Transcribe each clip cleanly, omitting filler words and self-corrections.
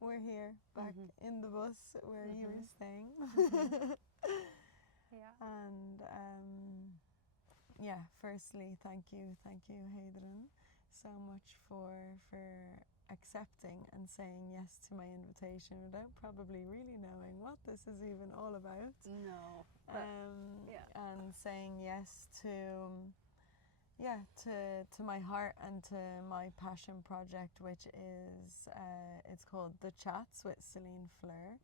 We're here, back in the bus where you were staying. Yeah. And firstly, thank you, Heiðrún, so much for accepting and saying yes to my invitation without probably really knowing what this is even all about. No. And saying yes to my heart and to my passion project, which is it's called the CHATS with Celine Fleur.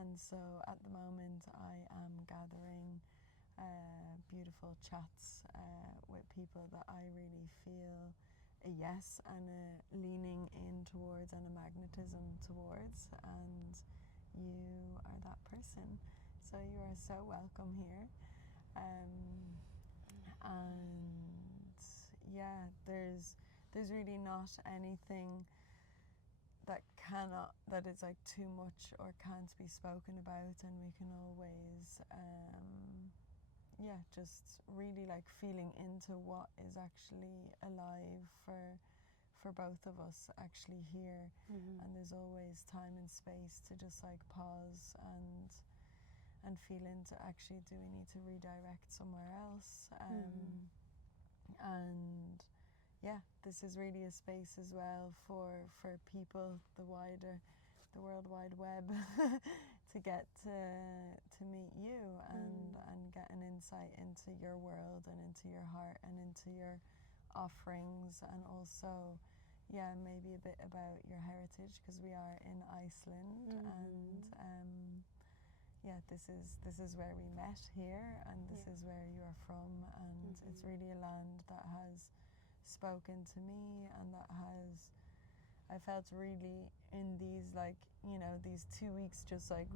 And so at the moment I am gathering beautiful chats with people that I really feel a yes and a leaning in towards and a magnetism towards, and you are that person. So you are so welcome here. And yeah, there's really not anything that is like too much or can't be spoken about, and we can always just really like feeling into what is actually alive for both of us actually here. And there's always time and space to just like pause and feel into actually, do we need to redirect somewhere else? And yeah, this is really a space as well for people, the World Wide Web, to get to meet you and get an insight into your world and into your heart and into your offerings, and also maybe a bit about your heritage, because we are in Iceland. And this is where we met here, and this is where you are from, and it's really a land that has spoken to me, and that I felt really in these these 2 weeks just like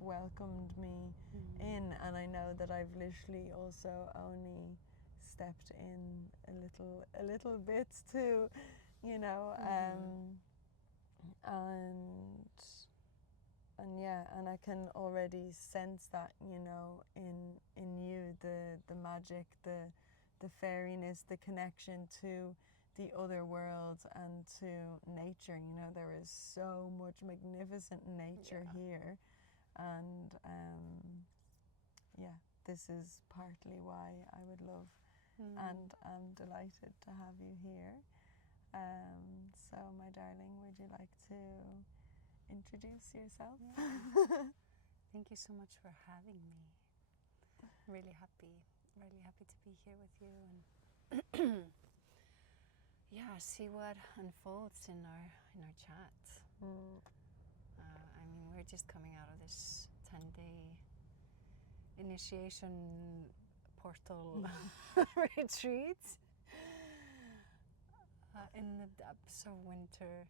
welcomed me in. And I know that I've literally also only stepped in a little bit too, and I can already sense that, in you, the magic, the fairiness, the connection to the other world and to nature. There is so much magnificent nature here, and this is partly why I would love and I'm delighted to have you here. So my darling, would you like to introduce yourself? Thank you so much for having me. I'm really happy to be here with you and see what unfolds in our chat. I mean, we're just coming out of this 10-day initiation portal retreat in the depths of winter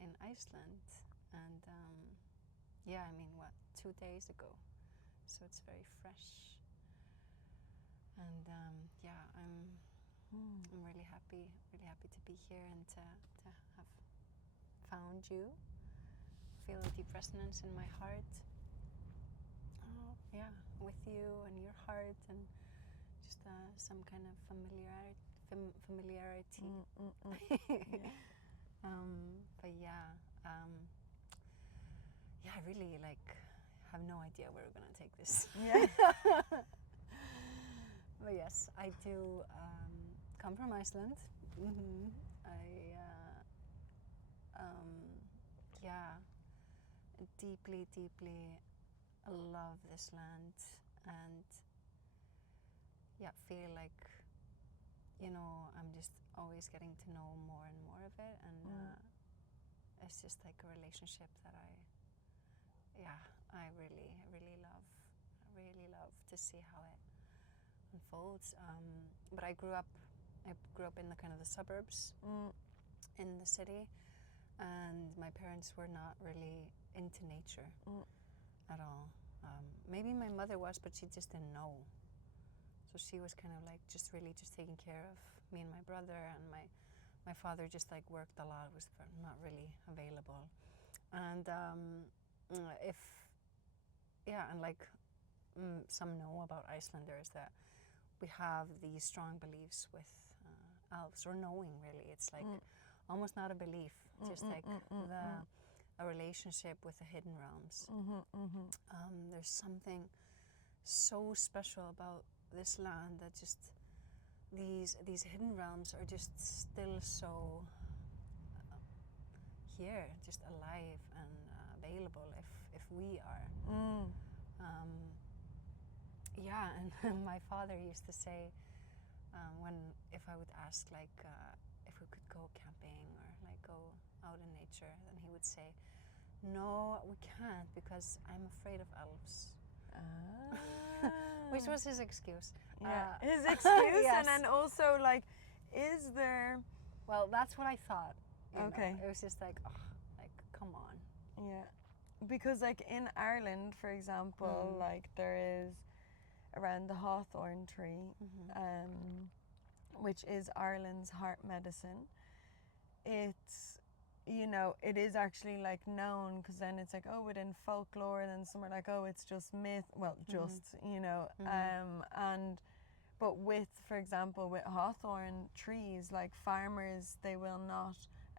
in Iceland, and I mean, 2 days ago, so it's very fresh. And I'm really happy to be here and to have found you. Feel a deep resonance in my heart. With you and your heart, and just some kind of familiarity. I really have no idea where we're gonna take this. But yes, I do come from Iceland. I deeply love this land, and feel like, I'm just always getting to know more and more of it, and it's just like a relationship that I really love. I really love to see how it unfolds. But I grew up in the kind of the suburbs in the city, and my parents were not really into nature at all. Maybe my mother was, but she just didn't know. So she was kind of like just taking care of me and my brother, and my father just worked a lot, was not really available. And some know about Icelanders, that we have these strong beliefs with elves, or knowing really. It's like almost not a belief, just like a relationship with the hidden realms. There's something so special about this land that just these hidden realms are just still so here, just alive and available if we are. Yeah, and my father used to say if I would ask like if we could go camping or like go out in nature, then he would say, no, we can't because I'm afraid of elves. Which was his excuse. Yeah, his excuse. Yes. And then also like, is there... Well, that's what I thought. Okay. It was just like, oh, like, come on. Yeah. Because like in Ireland, for example, like there is around the hawthorn tree, which is Ireland's heart medicine. It's, you know, it is actually like known, because then it's like, oh, within folklore, and then some are like, oh, it's just myth. Well, just, you know, but with, for example, with hawthorn trees, like farmers, they will not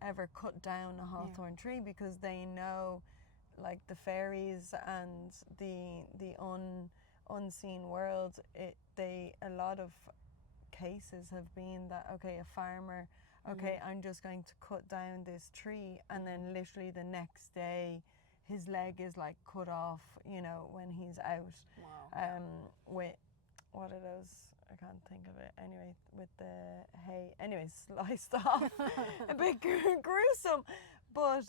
ever cut down a hawthorn tree because they know, like the fairies and the unseen world. A lot of cases have been that, okay, a farmer, okay, I'm just going to cut down this tree, and then literally the next day his leg is like cut off, you know, when he's out. Wow. With, what are those? I can't think of it. Anyway, with the hay, anyway, sliced off. A bit gruesome, but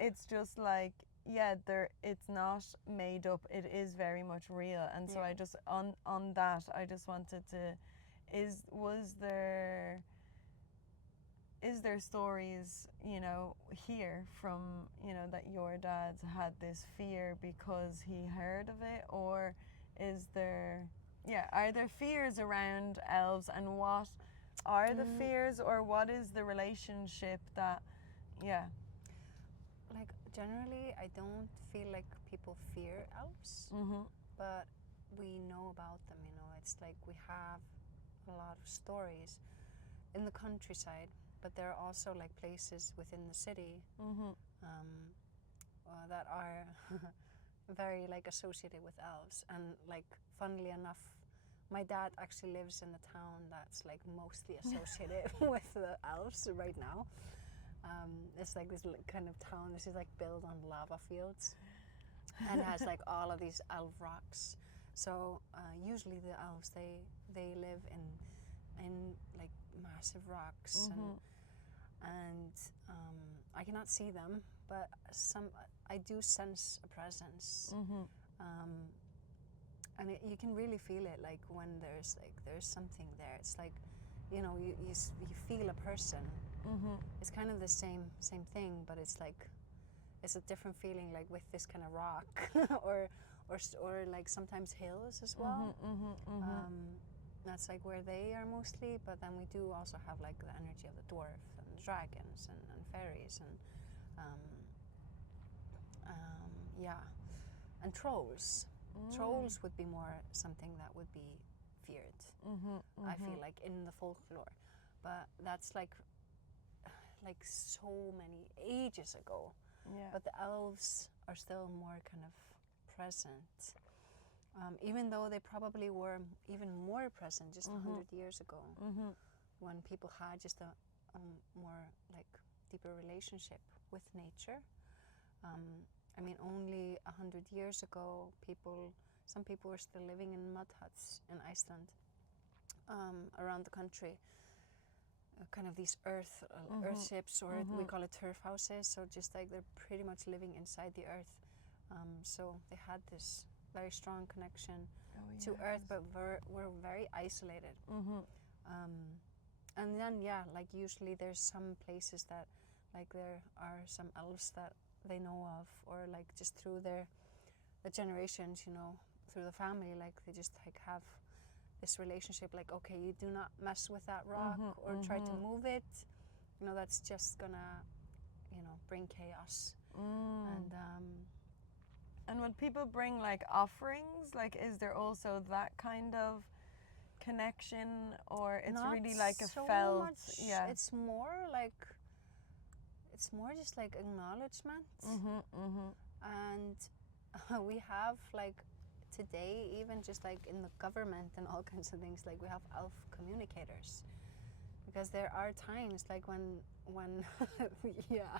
it's just like, yeah, it's not made up. It is very much real. And so I just, on that, I just wanted to, is there stories, you know, here from, you know, that your dad had this fear because he heard of it, or is there, are there fears around elves, and what are the fears, or what is the relationship that, Like, generally, I don't feel like people fear elves, but we know about them, you know. It's like we have a lot of stories in the countryside, but there are also like places within the city that are very like associated with elves. And like, funnily enough, my dad actually lives in the town that's like mostly associated with the elves right now. It's like this kind of town. This is like built on lava fields, and has like all of these elf rocks. So usually the elves, they live in like massive rocks, and I cannot see them, but I do sense a presence, and you can really feel it, like when there's something there. It's like, you know, you feel a person. It's kind of the same thing, but it's like, it's a different feeling, like with this kind of rock, or like sometimes hills as well. That's like where they are mostly, but then we do also have like the energy of the dwarf and dragons and fairies and and trolls. Trolls would be more something that would be feared. I feel like in the folklore, but that's like so many ages ago. But the elves are still more kind of present, even though they probably were even more present just 100 years ago, when people had just a more like deeper relationship with nature. I mean, only 100 years ago, some people were still living in mud huts in Iceland, around the country. Kind of these earth ships, or we call it turf houses. So just like they're pretty much living inside the earth. So they had this very strong connection to earth, but were very isolated. And then like usually there's some places that like there are some elves that they know of, or like just through the generations, you know, through the family, like they just like have this relationship, like, okay, you do not mess with that rock or try to move it, you know, that's just gonna, you know, bring chaos. And when people bring like offerings, like, is there also that kind of connection, or it's Not really like a so felt? much. Yeah. It's more like, it's more just like acknowledgement. And we have like today, even just like in the government and all kinds of things, like we have elf communicators, because there are times like when yeah,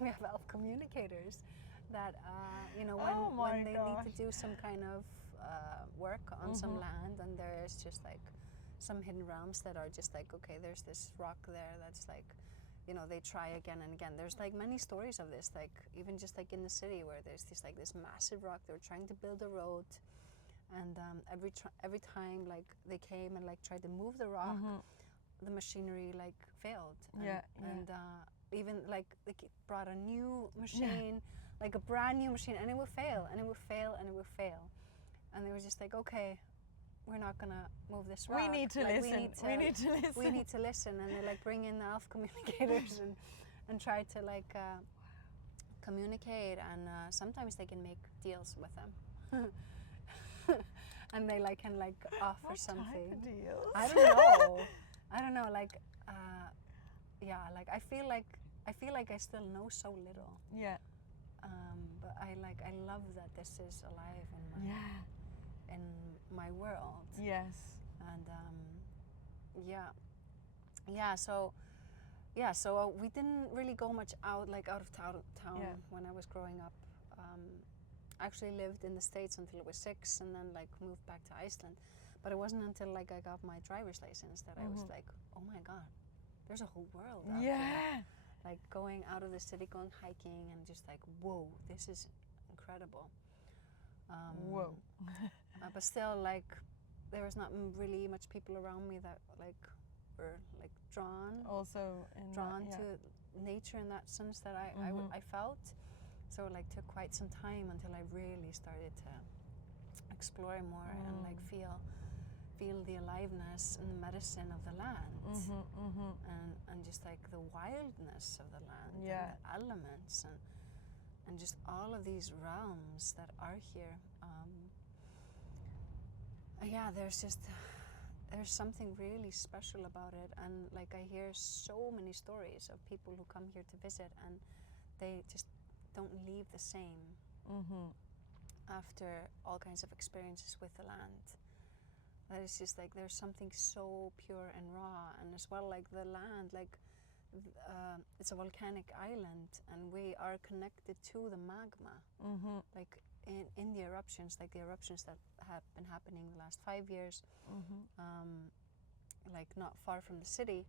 we have elf communicators that you know, when they need to do some kind of work on some land, and there's just like some hidden realms that are just like, okay, there's this rock there that's like, you know, they try again and again. There's like many stories of this, like even just like in the city where there's this like this massive rock, they're trying to build a road, and every time like they came and like tried to move the rock, the machinery like failed. And even like they brought a new machine, like a brand new machine, and it would fail, and it would fail, and it would fail. And they were just like, okay, we're not gonna move this rock. We need to like, listen. We need to listen. We need to listen. And they like bring in the elf communicators and try to like communicate. And sometimes they can make deals with them. And they like can like offer What something. type of deals? I don't know. I don't know. Like yeah. Like I feel like I still know so little. Yeah. But I love that this is alive in my world. Yes. And so we didn't really go much out of town when I was growing up. I actually lived in the States until I was 6, and then like moved back to Iceland. But it wasn't until like I got my driver's license that I was like, oh my God, there's a whole world out there. Like going out of the city, going hiking, and just like, whoa, this is incredible. Whoa. But still, like, there was not really much people around me that like were like drawn to nature in that sense that I felt. So it like took quite some time until I really started to explore more and like feel the aliveness and the medicine of the land, and just like the wildness of the land, and the elements, and just all of these realms that are here. There's something really special about it, and like I hear so many stories of people who come here to visit, and they just don't leave the same after all kinds of experiences with the land. That is just like there's something so pure and raw, and as well like the land, like it's a volcanic island, and we are connected to the magma, like in the eruptions, like the eruptions that have been happening the last 5 years, like not far from the city,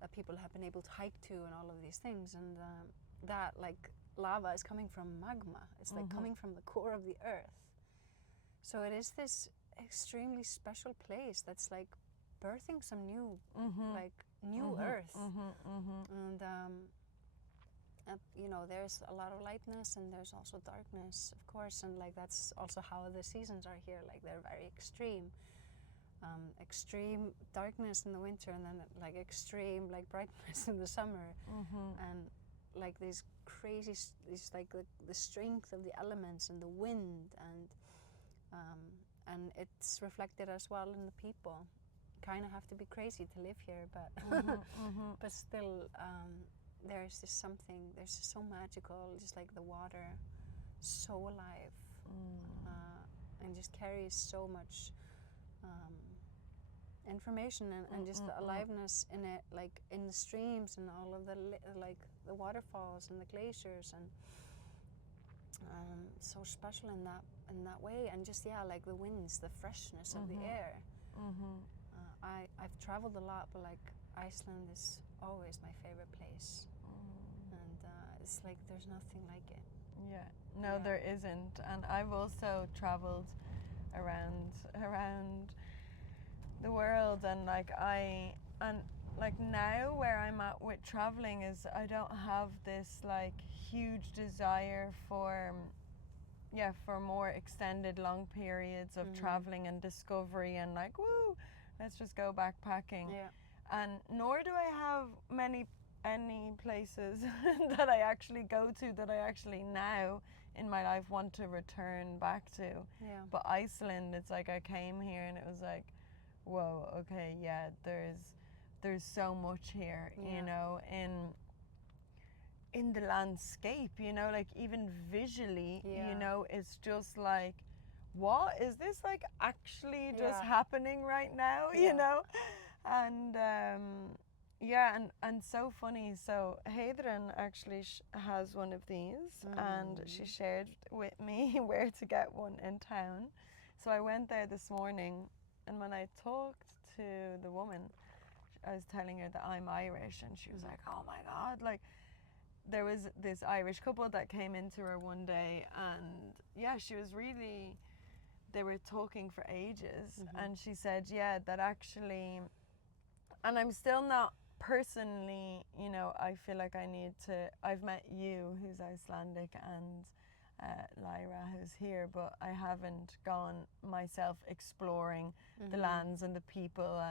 that people have been able to hike to, and all of these things, and that like lava is coming from magma. It's like coming from the core of the earth. So it is this extremely special place that's like birthing some new like new earth. And you know, there's a lot of lightness, and there's also darkness, of course, and like that's also how the seasons are here. Like they're very extreme. Extreme darkness in the winter, and then like extreme like brightness in the summer, and like these crazy, like the strength of the elements and the wind, and it's reflected as well in the people. Kind of have to be crazy to live here, but but still, there's just something. There's just so magical, just like the water, so alive, and just carries so much information, and just the aliveness in it, like in the streams and all of the like the waterfalls and the glaciers, and so special in that way, and just like the winds, the freshness of the air. I've traveled a lot, but like Iceland is always my favorite place, and it's like there's nothing like it. No, there isn't, and I've also traveled around the world, and like now where I'm at with traveling is I don't have this like huge desire for more extended long periods of traveling and discovery, and like, woo, let's just go backpacking. And nor do I have any places that I actually go to that I actually now in my life want to return back to. But Iceland, it's like I came here and it was like, whoa, okay, yeah, there's so much here, you know, in the landscape, you know, like even visually, you know, it's just like, what is this like actually just happening right now, you know? And and so funny. So Heiðrún actually has one of these, and she shared with me where to get one in town. So I went there this morning, and when I talked to the woman, I was telling her that I'm Irish, and she was like, oh my God, like, there was this Irish couple that came into her one day, and yeah, she was really, they were talking for ages, and she said, yeah, that actually, and I'm still not personally, you know, I feel like I need to, I've met you, who's Icelandic, and Lyra, who's here, but I haven't gone myself exploring the lands and the people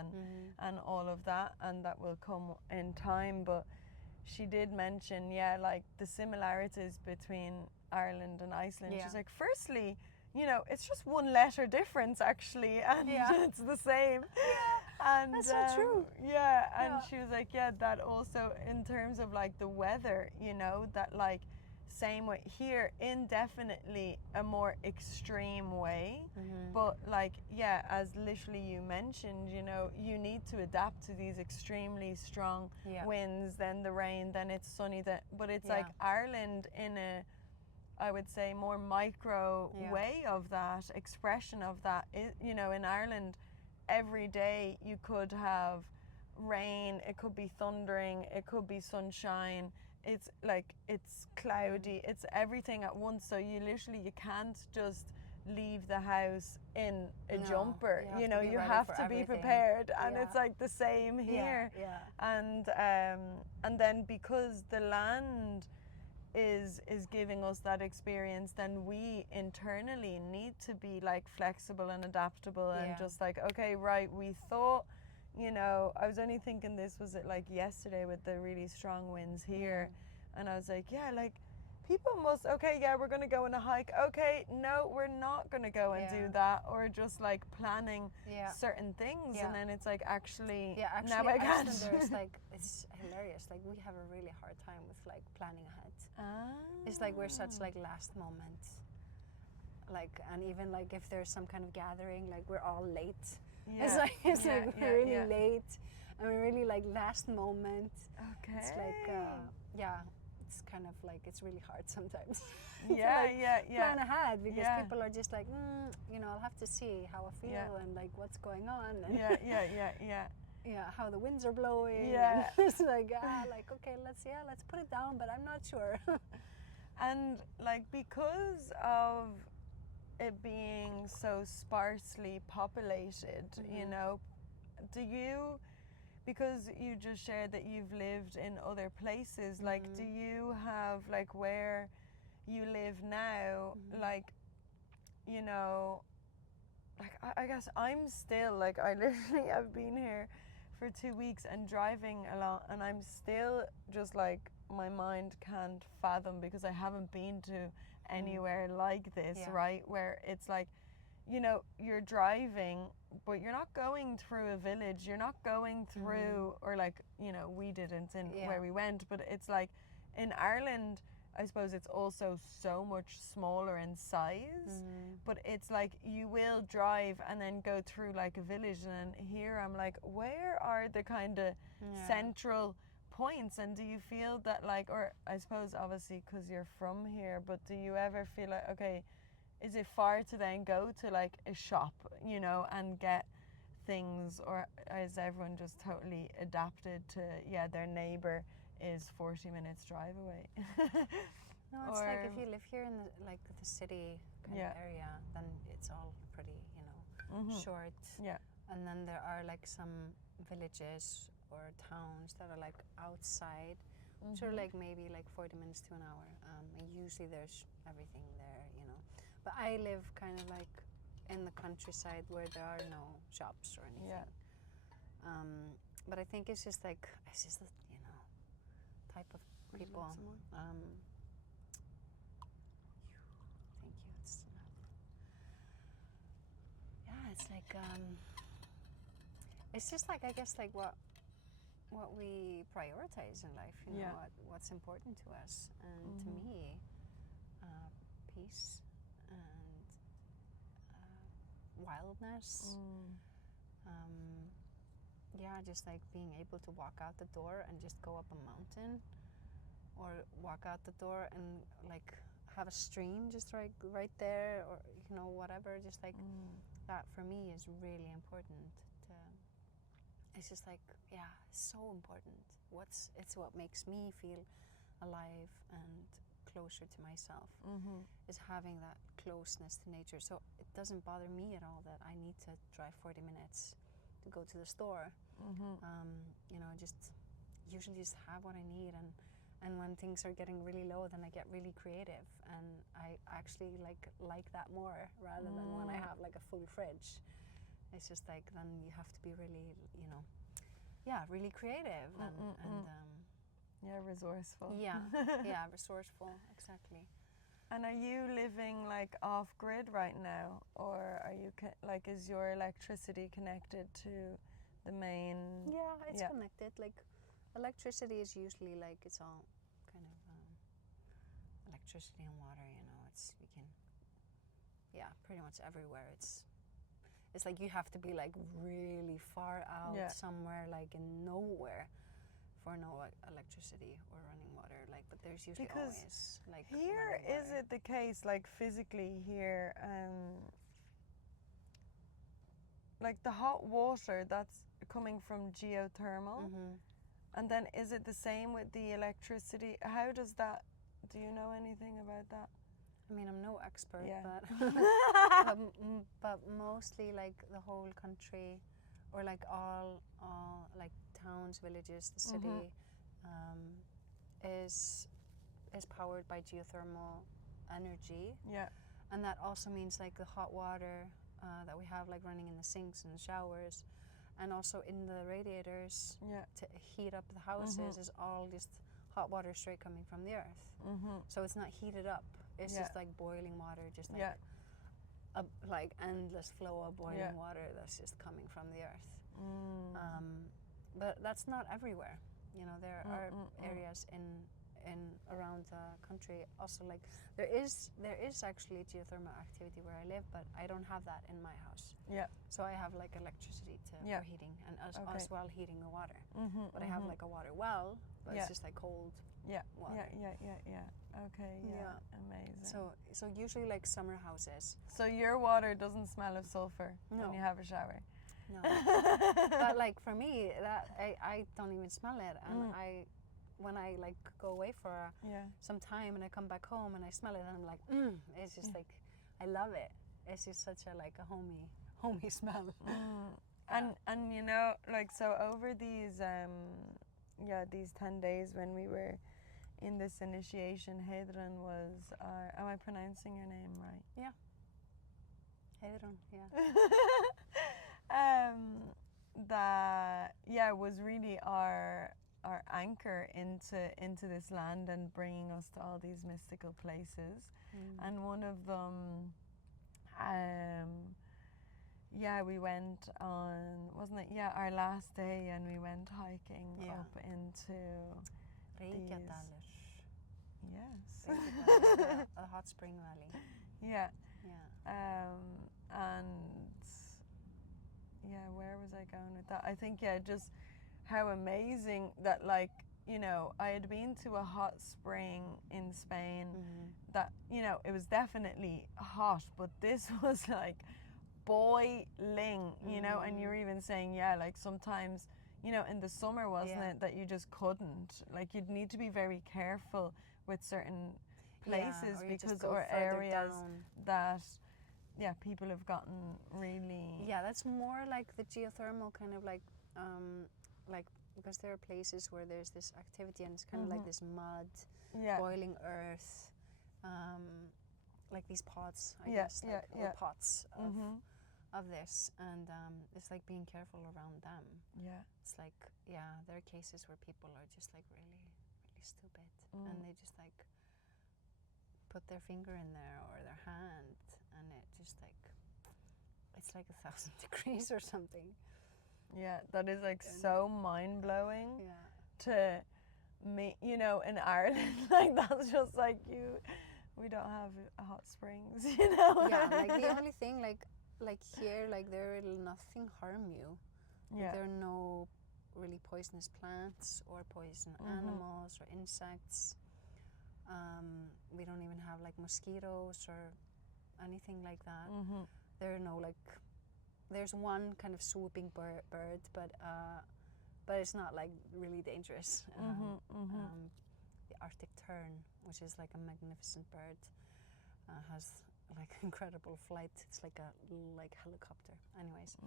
and all of that, and that will come in time. But she did mention, yeah, like the similarities between Ireland and Iceland. She's like, firstly, you know, it's just one letter difference actually, and it's the same. And that's so true. And she was like, yeah, that also in terms of like the weather, you know, that like same way here, indefinitely a more extreme way, but like, yeah, as literally you mentioned, you know, you need to adapt to these extremely strong winds, then the rain, then it's sunny, but it's like Ireland in a, I would say, more micro way of that expression of that. You know, in Ireland every day you could have rain, it could be thundering, it could be sunshine, it's like, it's cloudy, it's everything at once. So you literally, you can't just leave the house in a jumper, you know, you have to be prepared, and it's like the same here. And then because the land is giving us that experience, then we internally need to be like flexible and adaptable, and just like, okay, right, we thought, you know, I was only thinking this was it like yesterday with the really strong winds here, and I was like, yeah, like people must, okay, yeah, we're gonna go on a hike, okay, no, we're not gonna go and do that, or just like planning certain things, and then it's like, actually now I can't. There's like, it's hilarious, like we have a really hard time with like planning ahead. It's like we're such like last moment, like, and even like if there's some kind of gathering, like we're all late. It's like we're really late, and we're really like last moment. Okay. It's like it's kind of like, it's really hard sometimes. Plan ahead, because people are just like, you know, I'll have to see how I feel and like what's going on. And how the winds are blowing. And it's like, like, okay, let's put it down, but I'm not sure. And like, because of it being so sparsely populated, you know, do you, because you just shared that you've lived in other places, like, do you have, like, where you live now, like, you know, like, I guess I'm still, like, I literally have been here for 2 weeks and driving along, and I'm still just like, my mind can't fathom, because I haven't been to anywhere like this, right? Where it's like, you know, you're driving, but you're not going through a village, you're not going through, or like, you know, we didn't in where we went, but it's like in Ireland, I suppose it's also so much smaller in size, but it's like you will drive and then go through like a village, and here I'm like, where are the kind of central points? And do you feel that, like, or I suppose obviously because you're from here, but do you ever feel like, okay, is it far to then go to like a shop, you know, and get things, or is everyone just totally adapted to, their neighbor is 40 minutes drive away? No, it's like if you live here in the, like the city kind of area, then it's all pretty, you know, short. And then there are like some villages or towns that are like outside, which are like maybe like 40 minutes to an hour. And usually there's everything there, you know. But I live kind of like in the countryside where there are no shops or anything. But I think it's just the, you know, type of people. Thank you. It's like it's just like, I guess, like what we prioritize in life, you know, what's important to us. And to me, peace and wildness. Yeah, just like being able to walk out the door and just go up a mountain, or walk out the door and like have a stream just right there, or you know, whatever. Just like that for me is really important. It's just like, yeah, so important. It's what makes me feel alive and closer to myself, is having that closeness to nature. So it doesn't bother me at all that I need to drive 40 minutes to go to the store. You know, just usually just have what I need, and when things are getting really low, then I get really creative, and I actually like that more rather than when I have like a full fridge. It's just like, then you have to be really, you know, really creative and resourceful. Yeah, resourceful, exactly. And are you living like off grid right now, or are you like, is your electricity connected to the main? Yeah, it's connected. Like, electricity is usually like, it's all kind of electricity and water. You know, you can, pretty much everywhere. It's like you have to be like really far out somewhere, like in nowhere, for no electricity or running water. Like, but there's usually always like. Here, is it the case, like physically here, like the hot water that's coming from geothermal, and then is it the same with the electricity? How does that? Do you know anything about that? I mean, I'm no expert, but mostly like the whole country, or like all like towns, villages, the city, is powered by geothermal energy. Yeah. And that also means like the hot water that we have like running in the sinks and the showers, and also in the radiators to heat up the houses, is all just hot water straight coming from the earth. So it's not heated up. It's just like boiling water, just like a like endless flow of boiling water that's just coming from the earth. But that's not everywhere. You know, there are areas in around the country also, like there is actually geothermal activity where I live, but I don't have that in my house. So I have like electricity for heating, and as well heating the water. But I have like a water well, but it's just like cold water. Okay, amazing. So usually like summer houses. So your water doesn't smell of sulfur when you have a shower? No. But like for me, that I don't even smell it, and when I like go away for some time and I come back home and I smell it, and I'm like, it's just like, I love it. It's just such a like a homey smell. And you know, like, so over these 10 days when we were in this initiation, Heiðrún was am I pronouncing your name right? Yeah. Heiðrún, that was really our anchor into this land and bringing us to all these mystical places. And one of them, we went on, wasn't it? Yeah, our last day, and we went hiking up into Reykjadalur. Yes. A hot spring valley. Yeah. And where was I going with that? I think just how amazing that, like, you know, I had been to a hot spring in Spain that, you know, it was definitely hot, but this was like boiling, you know, and you were even saying, like sometimes, you know, in the summer, wasn't it, that you just couldn't, like, you'd need to be very careful with certain places or areas that people have gotten really... Yeah, that's more like the geothermal kind of like because there are places where there's this activity and it's kind of like this mud, boiling earth, like these pots, I guess, or pots of this, and it's like being careful around them. It's like, there are cases where people are just like really, really stupid, and they just like put their finger in there or their hand, and it just like, it's like 1,000 degrees or something. Yeah, that is like And- so mind-blowing Yeah. to me, you know, in Ireland. Like that's just like we don't have hot springs, you know. Yeah, like the only thing, like here, like there will nothing harm you. Like, Yeah. there are no really poisonous plants or poison animals or insects. We don't even have like mosquitoes or anything like that. There are no like, there's one kind of swooping bird, but it's not like really dangerous. The Arctic tern, which is like a magnificent bird, has like incredible flight. It's like a helicopter. Anyways,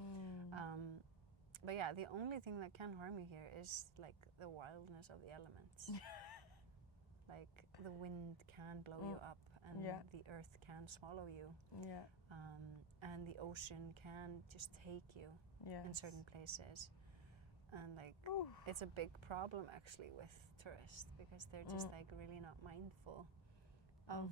but yeah, the only thing that can harm you here is like the wildness of the elements. Like the wind can blow you up, and the earth can swallow you. Yeah. And the ocean can just take you in certain places. And like it's a big problem actually with tourists, because they're just like really not mindful of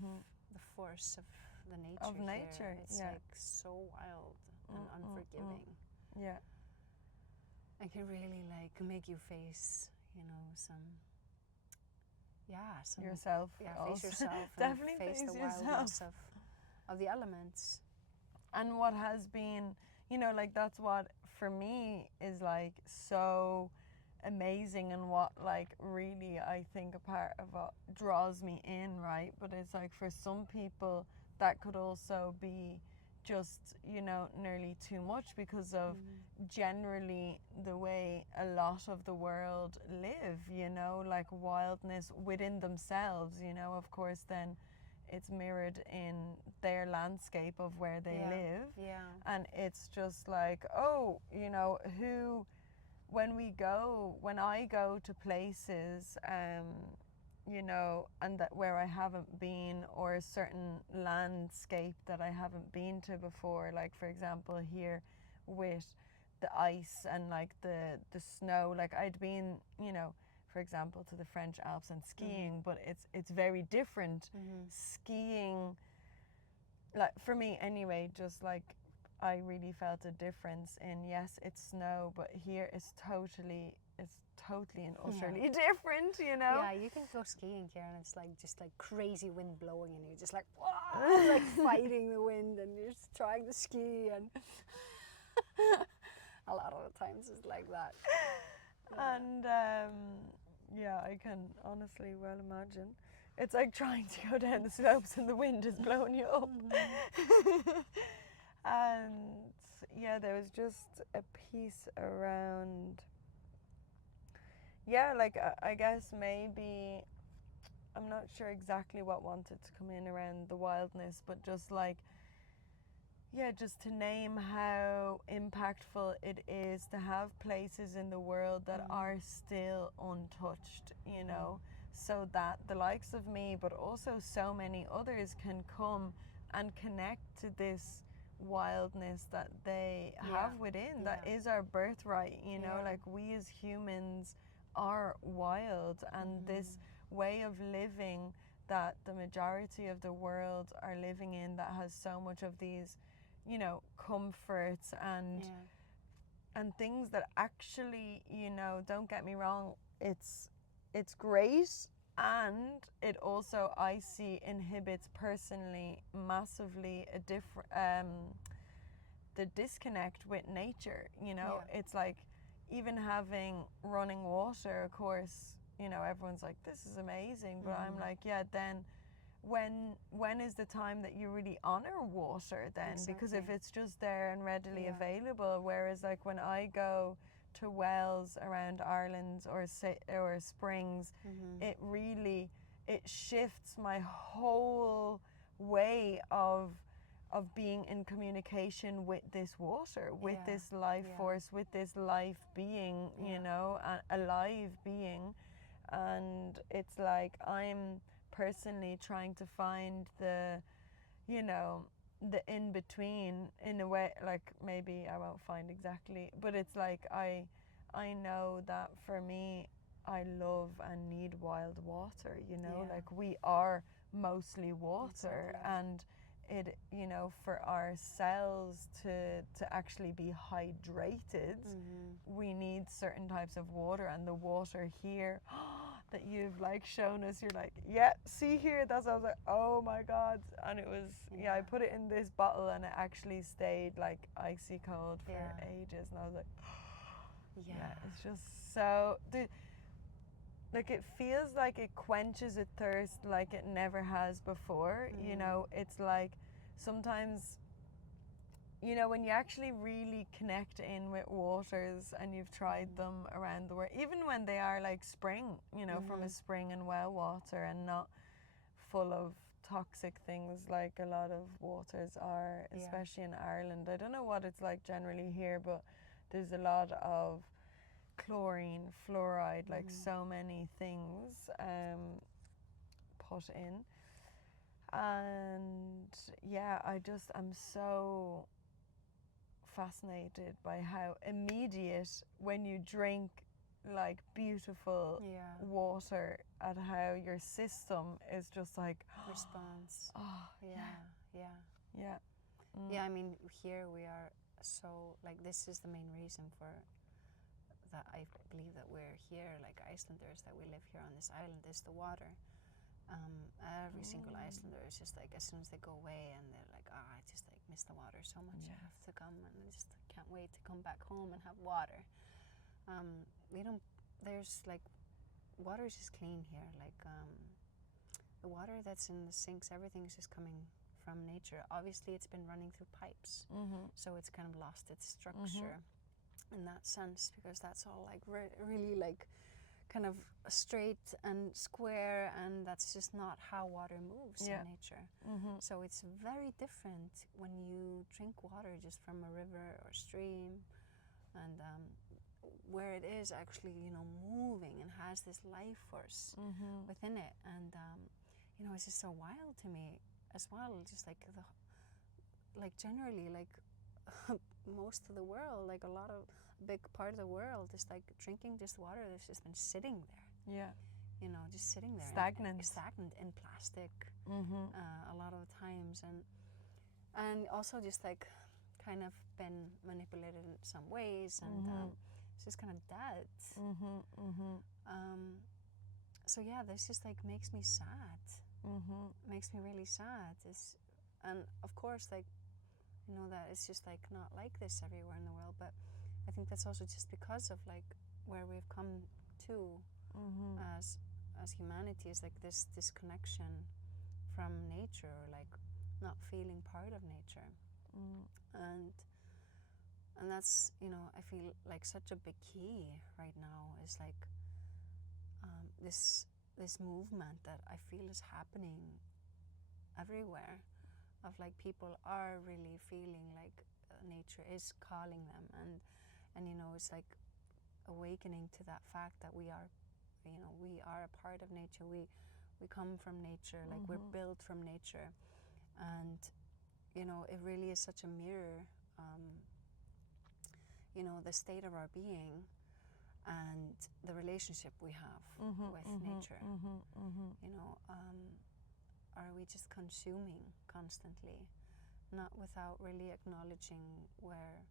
the force of the nature. Of nature, here. It's like so wild and unforgiving. Yeah. It can really like make you face, you know, some yourself. Yeah, also. face yourself and Definitely face the yourself. wildness of the elements. And what has been, you know, like that's what for me is like so amazing, and what like really I think a part of what draws me in, right? But it's like for some people that could also be just, you know, nearly too much because of generally the way a lot of the world live, you know, like wildness within themselves, you know. Of course then it's mirrored in their landscape of where they live. Yeah. And it's just like, oh, you know, when I go to places, you know, and that where I haven't been, or a certain landscape that I haven't been to before, like for example here with the ice and like the snow, like I'd been, you know, for example to the French Alps and skiing, but it's very different skiing, like for me anyway, just like I really felt a difference in, yes, it's snow, but here it's totally and utterly different, you know? Yeah, you can go skiing here and it's like just like crazy wind blowing and you're just like, whoa, like fighting the wind, and you're just trying to ski, and a lot of the times it's like that. And yeah, I can honestly well imagine. It's like trying to go down the slopes and the wind is blowing you up. And yeah, there was just a piece around, yeah, like I guess maybe, I'm not sure exactly what wanted to come in around the wildness, but just like, yeah, just to name how impactful it is to have places in the world that are still untouched, you know, so that the likes of me, but also so many others, can come and connect to this wildness that they have within. That is our birthright, you know, like we as humans are wild, and this way of living that the majority of the world are living in, that has so much of these, you know, comforts and things that actually, you know, don't get me wrong, it's great, and it also, I see, inhibits personally massively a different the disconnect with nature, you know. It's like even having running water, of course, you know, everyone's like, this is amazing, but I'm like, yeah, then when is the time that you really honor water then? Exactly. Because if it's just there and readily available, whereas like when I go to wells around Ireland or springs, it really, it shifts my whole way of being in communication with this water, with this life force, with this life being, you know, a alive being. And it's like I'm personally trying to find the, you know, the in between, in a way, like maybe I won't find exactly, but it's like I know that for me, I love and need wild water, you know, like we are mostly water, and it, you know, for our cells to actually be hydrated, we need certain types of water, and the water here that you've like shown us, you're like, yeah, see here, that's, I was like, oh my God. And it was, yeah, I put it in this bottle and it actually stayed like icy cold for ages, and I was like, yeah, it's just so, like it feels like it quenches a thirst like it never has before. You know, it's like sometimes, you know, when you actually really connect in with waters and you've tried them around the world, even when they are like spring, you know, from a spring and well water and not full of toxic things like a lot of waters are, especially in Ireland. I don't know what it's like generally here, but there's a lot of chlorine, fluoride, like so many things put in. And yeah, I'm so fascinated by how immediate, when you drink like beautiful water, at how your system is just like response. Oh yeah. Yeah, I mean, here we are so, like, this is the main reason for that I believe that we're here, like Icelanders, that we live here on this island, is the water. Every single Icelander is just like, as soon as they go away and they're like, I just like miss the water so much, I have to come, and I just can't wait to come back home and have water. There's like, water is just clean here, like the water that's in the sinks, everything is just coming from nature. Obviously it's been running through pipes, so it's kind of lost its structure in that sense, because that's all like really like kind of straight and square, and that's just not how water moves in nature. So it's very different when you drink water just from a river or stream, and where it is actually, you know, moving and has this life force within it. And you know, it's just so wild to me as well, just like generally, like most of the world, like a big part of the world is like drinking just water that's just been sitting there. Yeah. You know, just sitting there. Stagnant. Stagnant in plastic a lot of the times. And also just like kind of been manipulated in some ways, and it's just kind of dead. So yeah, this just like makes me sad. Makes me really sad. And of course, like, you know, that it's just like not like this everywhere in the world, but I think that's also just because of like where we've come to as humanity, is like this disconnection from nature, or like not feeling part of nature. And that's, you know, I feel like such a big key right now is like this movement that I feel is happening everywhere, of like people are really feeling like nature is calling them, and you know, it's like awakening to that fact that we are, you know, we are a part of nature. We come from nature, like we're built from nature, and you know, it really is such a mirror, you know, the state of our being and the relationship we have with nature. You know, are we just consuming constantly, not without really acknowledging where,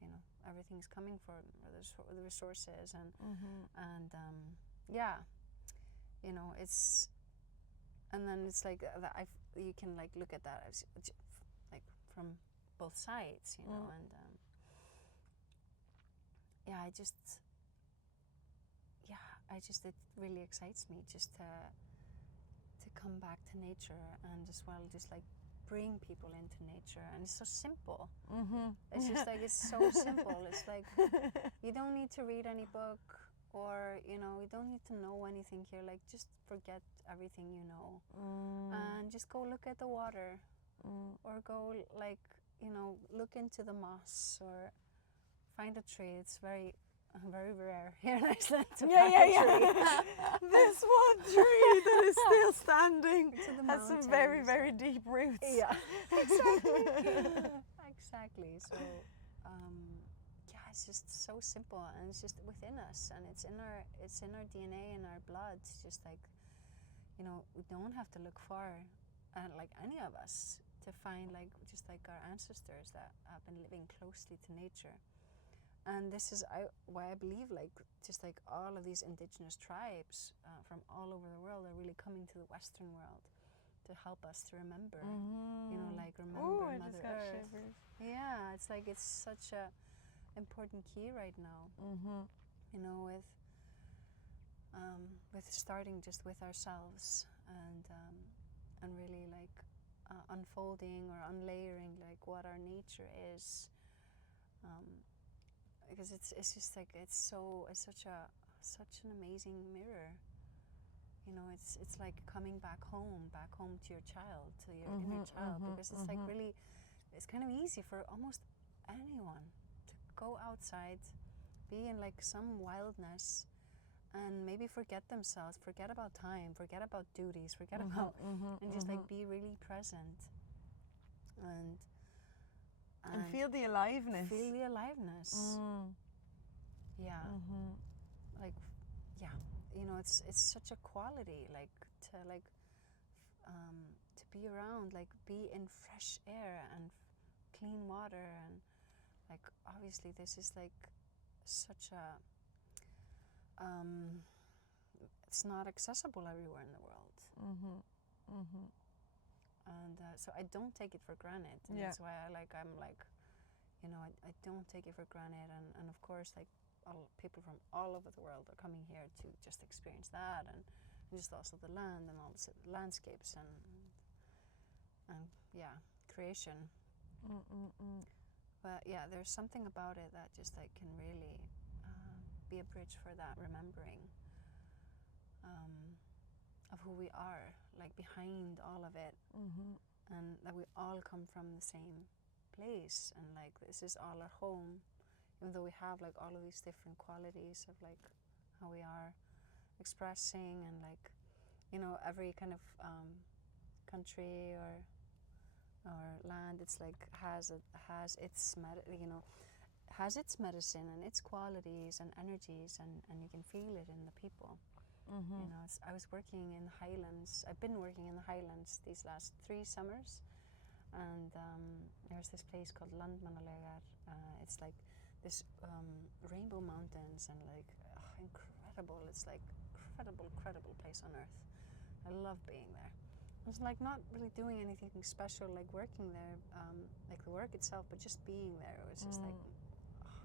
you know, everything's coming from, or the resources, and yeah, you know, it's, and then it's like that you can like look at that as like from both sides, you know, and yeah, it really excites me just to come back to nature, and as well just like bring people into nature. And it's so simple. It's just like, it's so simple. It's like, you don't need to read any book, or, you know, you don't need to know anything here. Like, just forget everything you know, and just go look at the water, or go, like, you know, look into the moss, or find a tree. It's very rare here in Iceland to find a tree. This one tree that is still standing has some very, very deep roots. Yeah, exactly. Exactly. So, yeah, it's just so simple, and it's just within us, and it's in our DNA, in our blood. It's just like, you know, we don't have to look far, like any of us, to find like just like our ancestors that have been living closely to nature. And this is why I believe like just like all of these indigenous tribes from all over the world are really coming to the Western world to help us to remember, you know, like remember I Mother just got Earth. shivers. Yeah, it's like it's such a important key right now. You know, with starting just with ourselves and really like unfolding or unlayering like what our nature is. Because it's just like it's such an amazing mirror. You know, it's like coming back home to your child, to your inner child, because it's like really, it's kind of easy for almost anyone to go outside, be in like some wildness, and maybe forget themselves, forget about time, forget about duties, forget about, and just like be really present, and feel the aliveness. Feel the aliveness. Yeah. Like, yeah. You know, it's such a quality, like to to be around, like be in fresh air and clean water, and like obviously this is like such a it's not accessible everywhere in the world. And so I don't take it for granted, and that's why I'm like, you know, I don't take it for granted, and of course like people from all over the world are coming here to just experience that, and just also the land and all the landscapes and yeah, creation. But yeah, there's something about it that just like can really be a bridge for that remembering of who we are, like behind all of it, and that we all come from the same place, and like this is all our home, even though we have like all of these different qualities of like how we are expressing, and like, you know, every kind of country or land, it's like has its has its medicine and its qualities and energies, and you can feel it in the people. You know, I was working in the Highlands. I've been working in the Highlands these last 3 summers, and there's this place called Landmannalegar. It's like this rainbow mountains, and like incredible. It's like incredible place on earth. I love being there. I was like not really doing anything special, like working there, like the work itself, but just being there. It was just like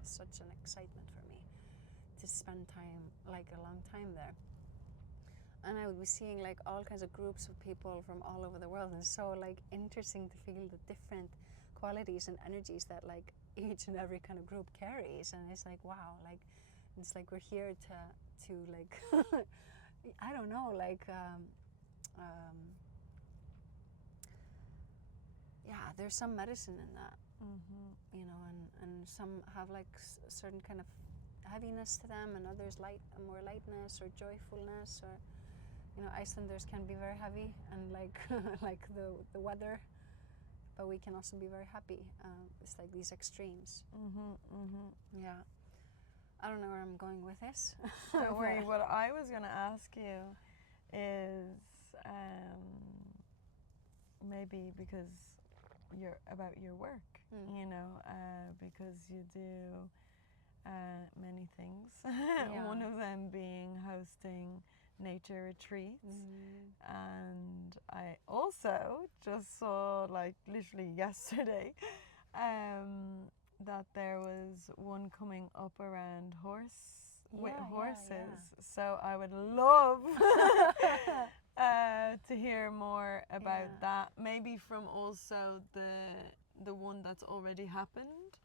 such an excitement for me to spend time, like a long time there. And I would be seeing like all kinds of groups of people from all over the world, and so like interesting to feel the different qualities and energies that like each and every kind of group carries. And it's like, wow, like it's like we're here to like I don't know, like yeah, there's some medicine in that, you know, and some have like a certain kind of heaviness to them, and others more lightness or joyfulness, or you know, Icelanders can be very heavy and like like the weather, but we can also be very happy. It's like these extremes. Yeah. I don't know where I'm going with this. Don't worry. What I was going to ask you is maybe because about your work, you know, because you do many things. One of them being hosting nature retreats, and I also just saw, like literally yesterday, that there was one coming up around horses. So I would love to hear more about that, maybe from also the one that's already happened,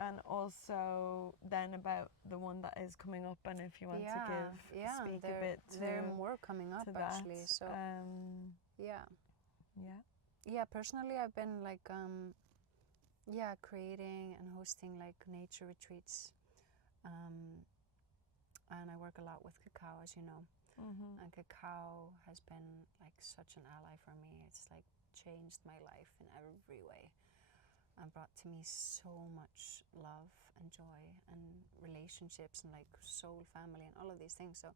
and also then about the one that is coming up, and if you want to speak a bit to there are more coming up actually. So yeah, personally I've been like creating and hosting like nature retreats, and I work a lot with cacao, as you know. And cacao has been like such an ally for me. It's like changed my life in every way, and brought to me so much love and joy and relationships and like soul family and all of these things. So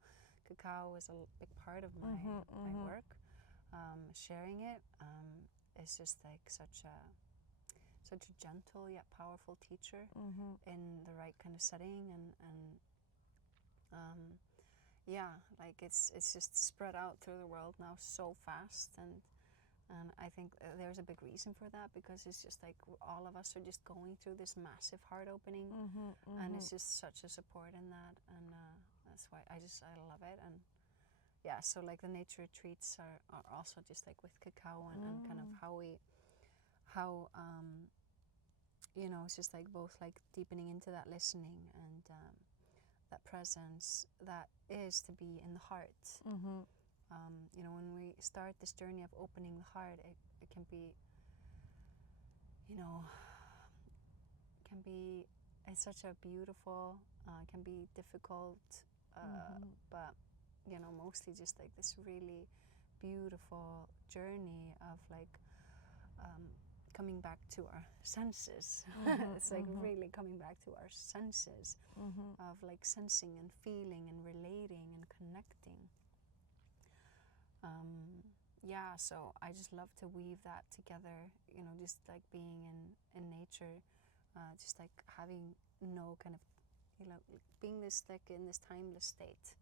cacao is a big part of my work, sharing it, is just like such a gentle yet powerful teacher in the right kind of setting, and yeah, like it's just spread out through the world now so fast, and I think there's a big reason for that, because it's just like all of us are just going through this massive heart opening, and it's just such a support in that, and that's why I love it. And yeah, so like the nature retreats are also just like with cacao, and kind of how you know, it's just like both like deepening into that listening and that presence that is to be in the heart. You know, when we start this journey of opening the heart, it can be, you know, it's such a beautiful, can be difficult, but, you know, mostly just like this really beautiful journey of like coming back to our senses. It's like really coming back to our senses of like sensing and feeling and relating and connecting. Yeah, so I just love to weave that together, you know, just like being in nature, just like having no kind of, you know, being this like in this timeless state,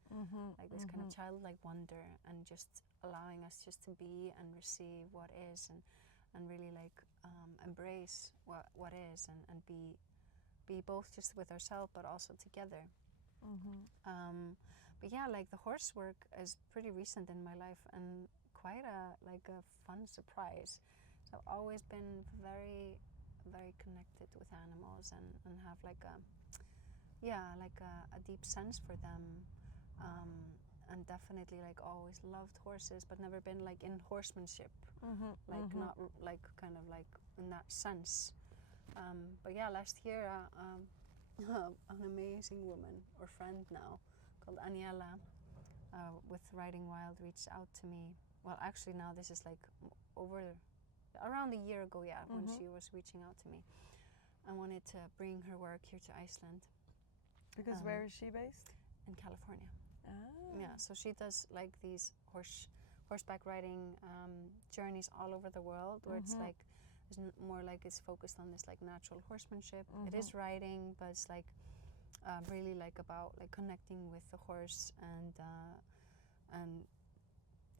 like this kind of childlike wonder, and just allowing us just to be and receive what is, and really like embrace what is, and be both just with ourselves but also together. But yeah, like the horse work is pretty recent in my life, and quite a fun surprise. So I've always been very, very connected with animals, and have like a deep sense for them, and definitely like always loved horses, but never been like in horsemanship, not like kind of like in that sense. But yeah, last year an amazing woman or friend now called Aniela with Riding Wild reached out to me. Well, actually now this is like around a year ago, when she was reaching out to me. I wanted to bring her work here to Iceland. Because where is she based? In California. Ah. Yeah, so she does like these horseback riding journeys all over the world, where it's like more like it's focused on this like natural horsemanship. It is riding, but it's like really like about like connecting with the horse, and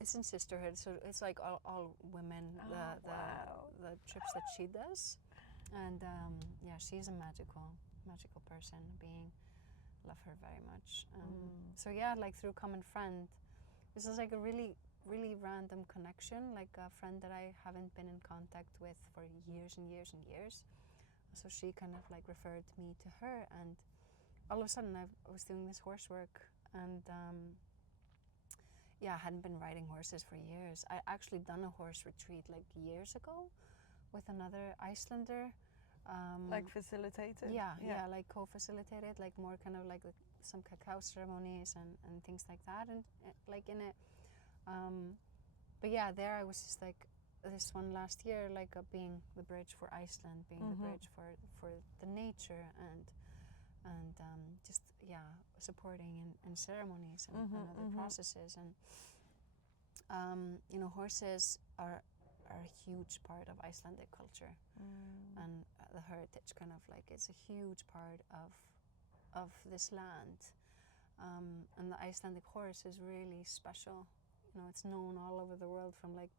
it's in sisterhood. So it's like all women. The trips that she does, and yeah, she's a magical person, being. Love her very much. So yeah, like through a common friend, this is like a really, really random connection, like a friend that I haven't been in contact with for years and years and years. So she kind of like referred me to her, and all of a sudden I was doing this horse work, and yeah, I hadn't been riding horses for years. I actually done a horse retreat like years ago with another Icelander. Like facilitated? Yeah, like co-facilitated, like more kind of like some cacao ceremonies and things like that, and like in it. But yeah, there I was just like this one last year, like being the bridge for Iceland, being the bridge for the nature, and just supporting in ceremonies and other processes, and you know, horses are a huge part of Icelandic culture, and the heritage kind of like it's a huge part of this land, and the Icelandic horse is really special. You know, it's known all over the world from like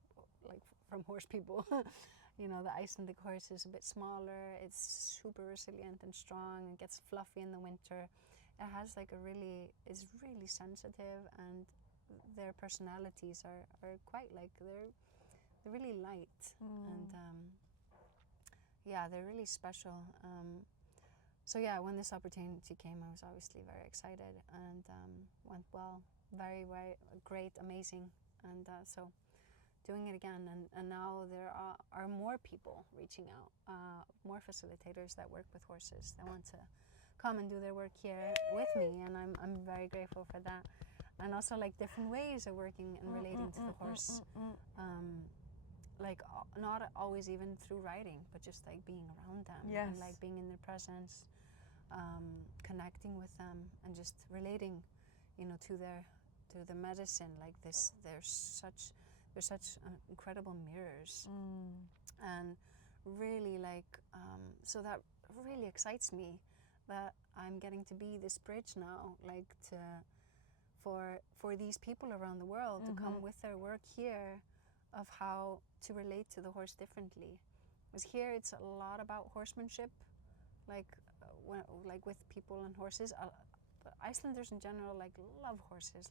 from horse people. You know, the Icelandic horse is a bit smaller. It's super resilient and strong, and gets fluffy in the winter. It has like is really sensitive, and their personalities are quite like they're really light, and yeah, they're really special. So yeah, when this opportunity came, I was obviously very excited, and went well, very, very great, amazing, and so doing it again, and now there are more people reaching out, more facilitators that work with horses that want to come and do their work here with me, and I'm very grateful for that, and also like different ways of working and relating to the horse. Like not always even through riding, but just like being around them, and like being in their presence, connecting with them, and just relating, you know, to the medicine. Like there's such they're such incredible mirrors. And really so that really excites me, that I'm getting to be this bridge now, for these people around the world to come with their work here of how to relate to the horse differently. Because here it's a lot about horsemanship, like with people and horses. Icelanders in general love horses.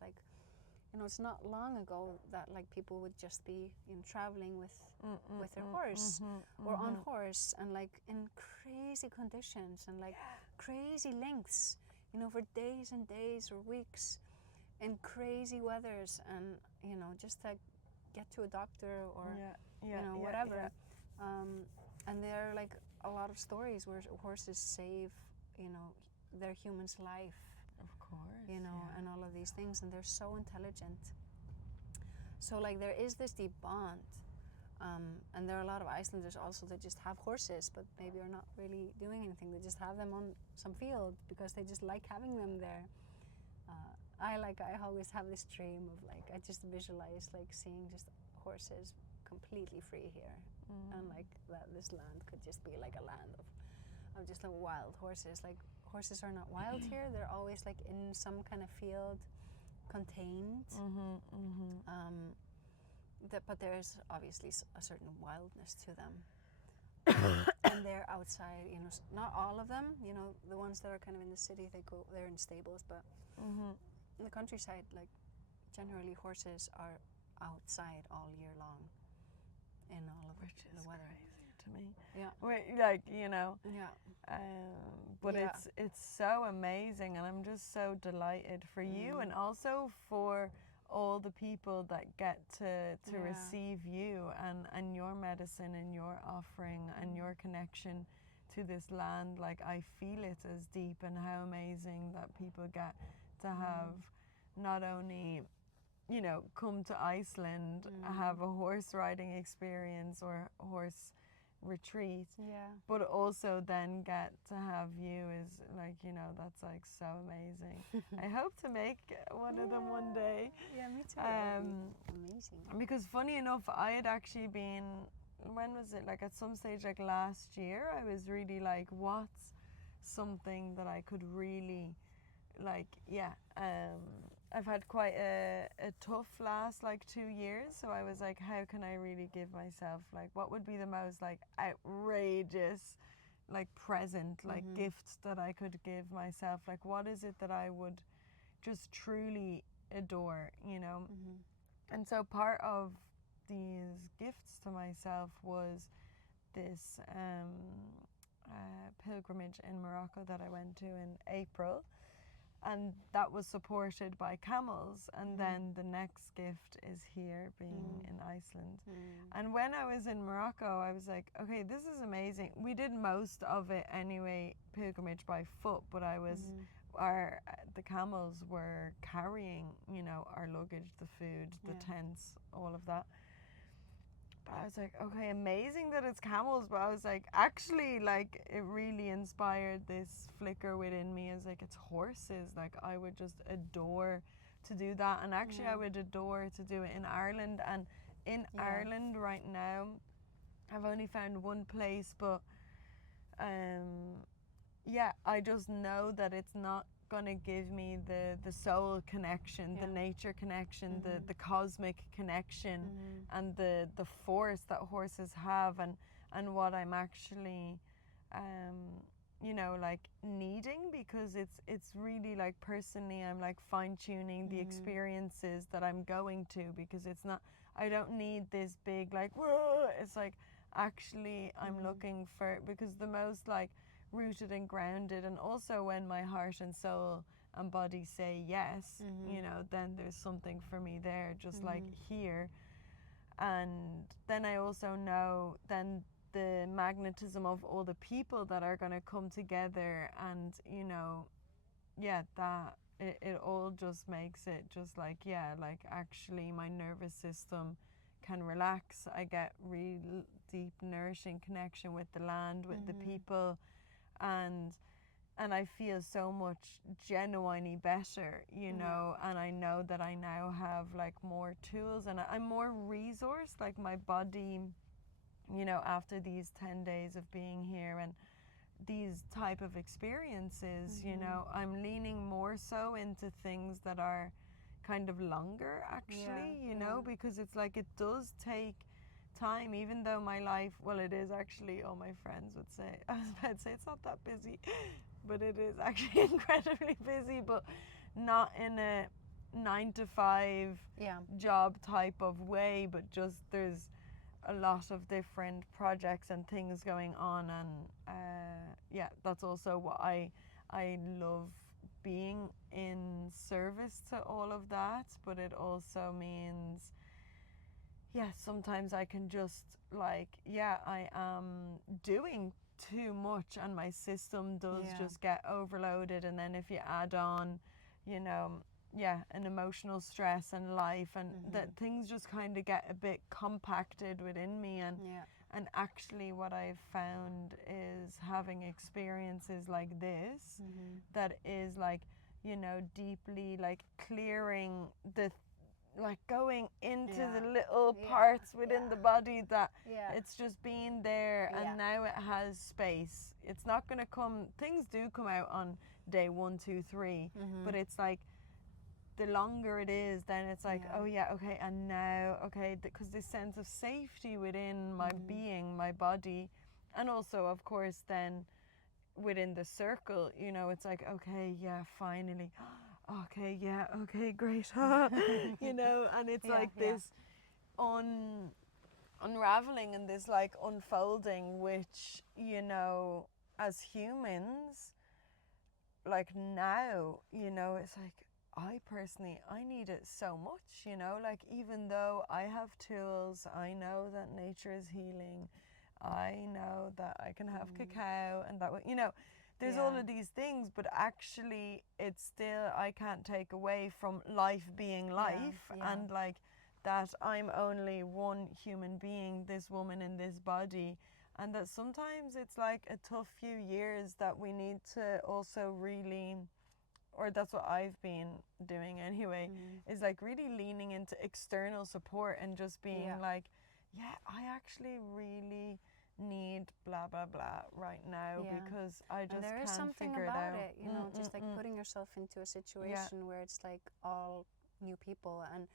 It's not long ago that people would just be traveling with their horse or on horse, and in crazy conditions and crazy lengths, for days and days or weeks in crazy weathers, and just to get to a doctor or whatever. And there are a lot of stories where horses save their human's life. Of course. And all of these things, and they're so intelligent. So there is this deep bond, and there are a lot of Icelanders also that just have horses, but maybe are not really doing anything. They just have them on some field because they just like having them there. I always have this dream of I just visualize seeing just horses completely free here, and that this land could just be a land of just wild horses. Horses are not wild here. They're always in some kind of field, contained. But there's obviously a certain wildness to them. And they're outside, not all of them, the ones that are kind of in the city, they're in stables, but in the countryside, generally horses are outside all year long in all of the weather. Crazy to me. Yeah. Yeah. But it's so amazing, and I'm just so delighted for you, and also for all the people that get to receive you and your medicine and your offering and your connection to this land. I feel it as deep, and how amazing that people get to have not only come to Iceland, have a horse riding experience or horse retreat, but also then get to have you is that's so amazing. I hope to make one of them one day. Yeah, me too. Amazing. Because funny enough, I had actually been, when was it, at some stage last year, I was really what's something that I could really I've had quite a tough last 2 years, so I was how can I really give myself what would be the most outrageous present gift that I could give myself, what is it that I would just truly adore, And so part of these gifts to myself was this pilgrimage in Morocco that I went to in April. And that was supported by camels. And then the next gift is here, being in Iceland. And when I was in Morocco, I was okay, this is amazing. We did most of it anyway, pilgrimage by foot, but the camels were carrying, our luggage, the food, the tents, all of that. I was okay, amazing that it's camels, but I was actually, it really inspired this flicker within me as it's horses. I would just adore to do that, and actually I would adore to do it in Ireland. And in Ireland right now, I've only found one place, but I just know that it's not gonna give me the soul connection, the nature connection, the cosmic connection, and the force that horses have, and what I'm actually needing, because it's really personally I'm fine-tuning the experiences that I'm going to, because it's not, I don't need this big whoa, it's actually I'm looking for, because the most rooted and grounded, and also when my heart and soul and body say yes, then there's something for me there, just here. And then I also know then the magnetism of all the people that are going to come together, and that it all just makes it just actually my nervous system can relax. I get real deep nourishing connection with the land, with the people, and and I feel so much genuinely better, you know, and I know that I now have like more tools and I'm more resourced, like my body, you know, after these 10 days of being here and these type of experiences, you know, I'm leaning more so into things that are kind of longer actually, you know, because it's like it does take time, even though my life, well, it is actually, all my friends would say, I was about to say it's not that busy, but it is actually incredibly busy, but not in a 9 to 5 job type of way, but just there's a lot of different projects and things going on, and that's also what I love, being in service to all of that. But it also means sometimes I can just like I am doing too much and my system does just get overloaded, and then if you add on, you know, an emotional stress and life and that things just kind of get a bit compacted within me, and actually what I've found is having experiences like this that is like, you know, deeply like clearing the like going into the little parts within the body that it's just been there and now it has space. It's not going to come, things do come out on day 1, 2, 3, but it's like the longer it is, then it's like, okay, and now, okay, because this sense of safety within my being, my body, and also, of course, then within the circle, you know, it's like, okay, finally, okay, okay, great, you know, and it's like this unraveling and this like unfolding, which, you know, as humans, like now, you know, it's like, I need it so much, you know, like even though I have tools, I know that nature is healing, I know that I can have cacao and that, you know, there's all of these things, but actually it's still, I can't take away from life being life and like that I'm only one human being, this woman in this body, and that sometimes it's like a tough few years that we need to also really, or that's what I've been doing anyway, is like really leaning into external support and just being like, I actually really need blah blah blah right now because I just there is can't something figure about it out. You know, just like putting yourself into a situation where it's like all new people, and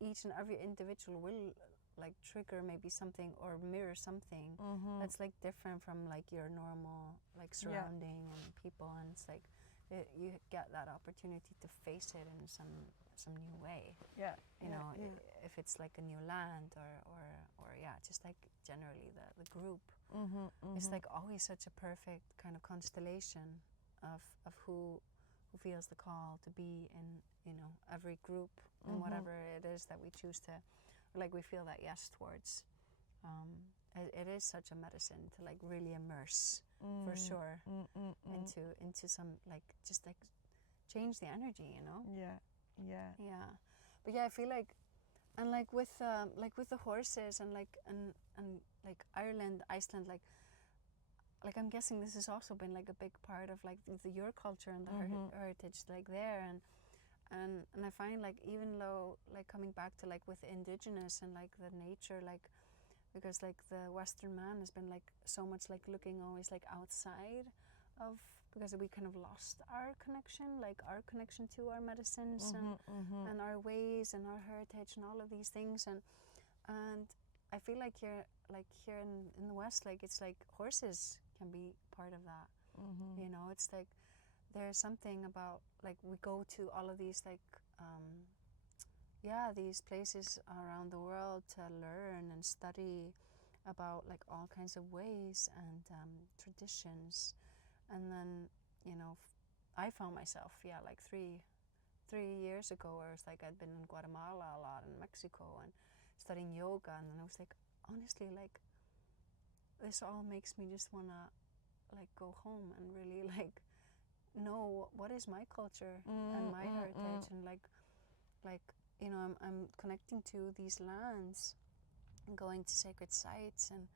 each and every individual will like trigger maybe something or mirror something that's like different from like your normal like surrounding and people, and it's like you get that opportunity to face it in some new way. You know, if it's like a new land or just like generally the group. It's like always such a perfect kind of constellation of who feels the call to be in, you know, every group and whatever it is that we choose to, like we feel that yes towards. It is such a medicine to like really immerse for sure into some like just like change the energy, you know. But I feel like, and like with the horses and like Ireland, Iceland, like I'm guessing this has also been like a big part of like your culture and the heritage like there, and I find like even though like coming back to like with indigenous and like the nature, like because like the Western man has been like so much like looking always like outside of, because we kind of lost our connection to our medicines and our ways and our heritage and all of these things, and I feel like here in the West, like it's like horses can be part of that. You know, it's like there's something about like we go to all of these like these places around the world to learn and study about like all kinds of ways and traditions, and then, you know, I found myself like three years ago where it's like I'd been in Guatemala a lot and Mexico and studying yoga, and then I was like, honestly, like this all makes me just wanna like go home and really like know what is my culture and my heritage, and like you know, I'm connecting to these lands and going to sacred sites, and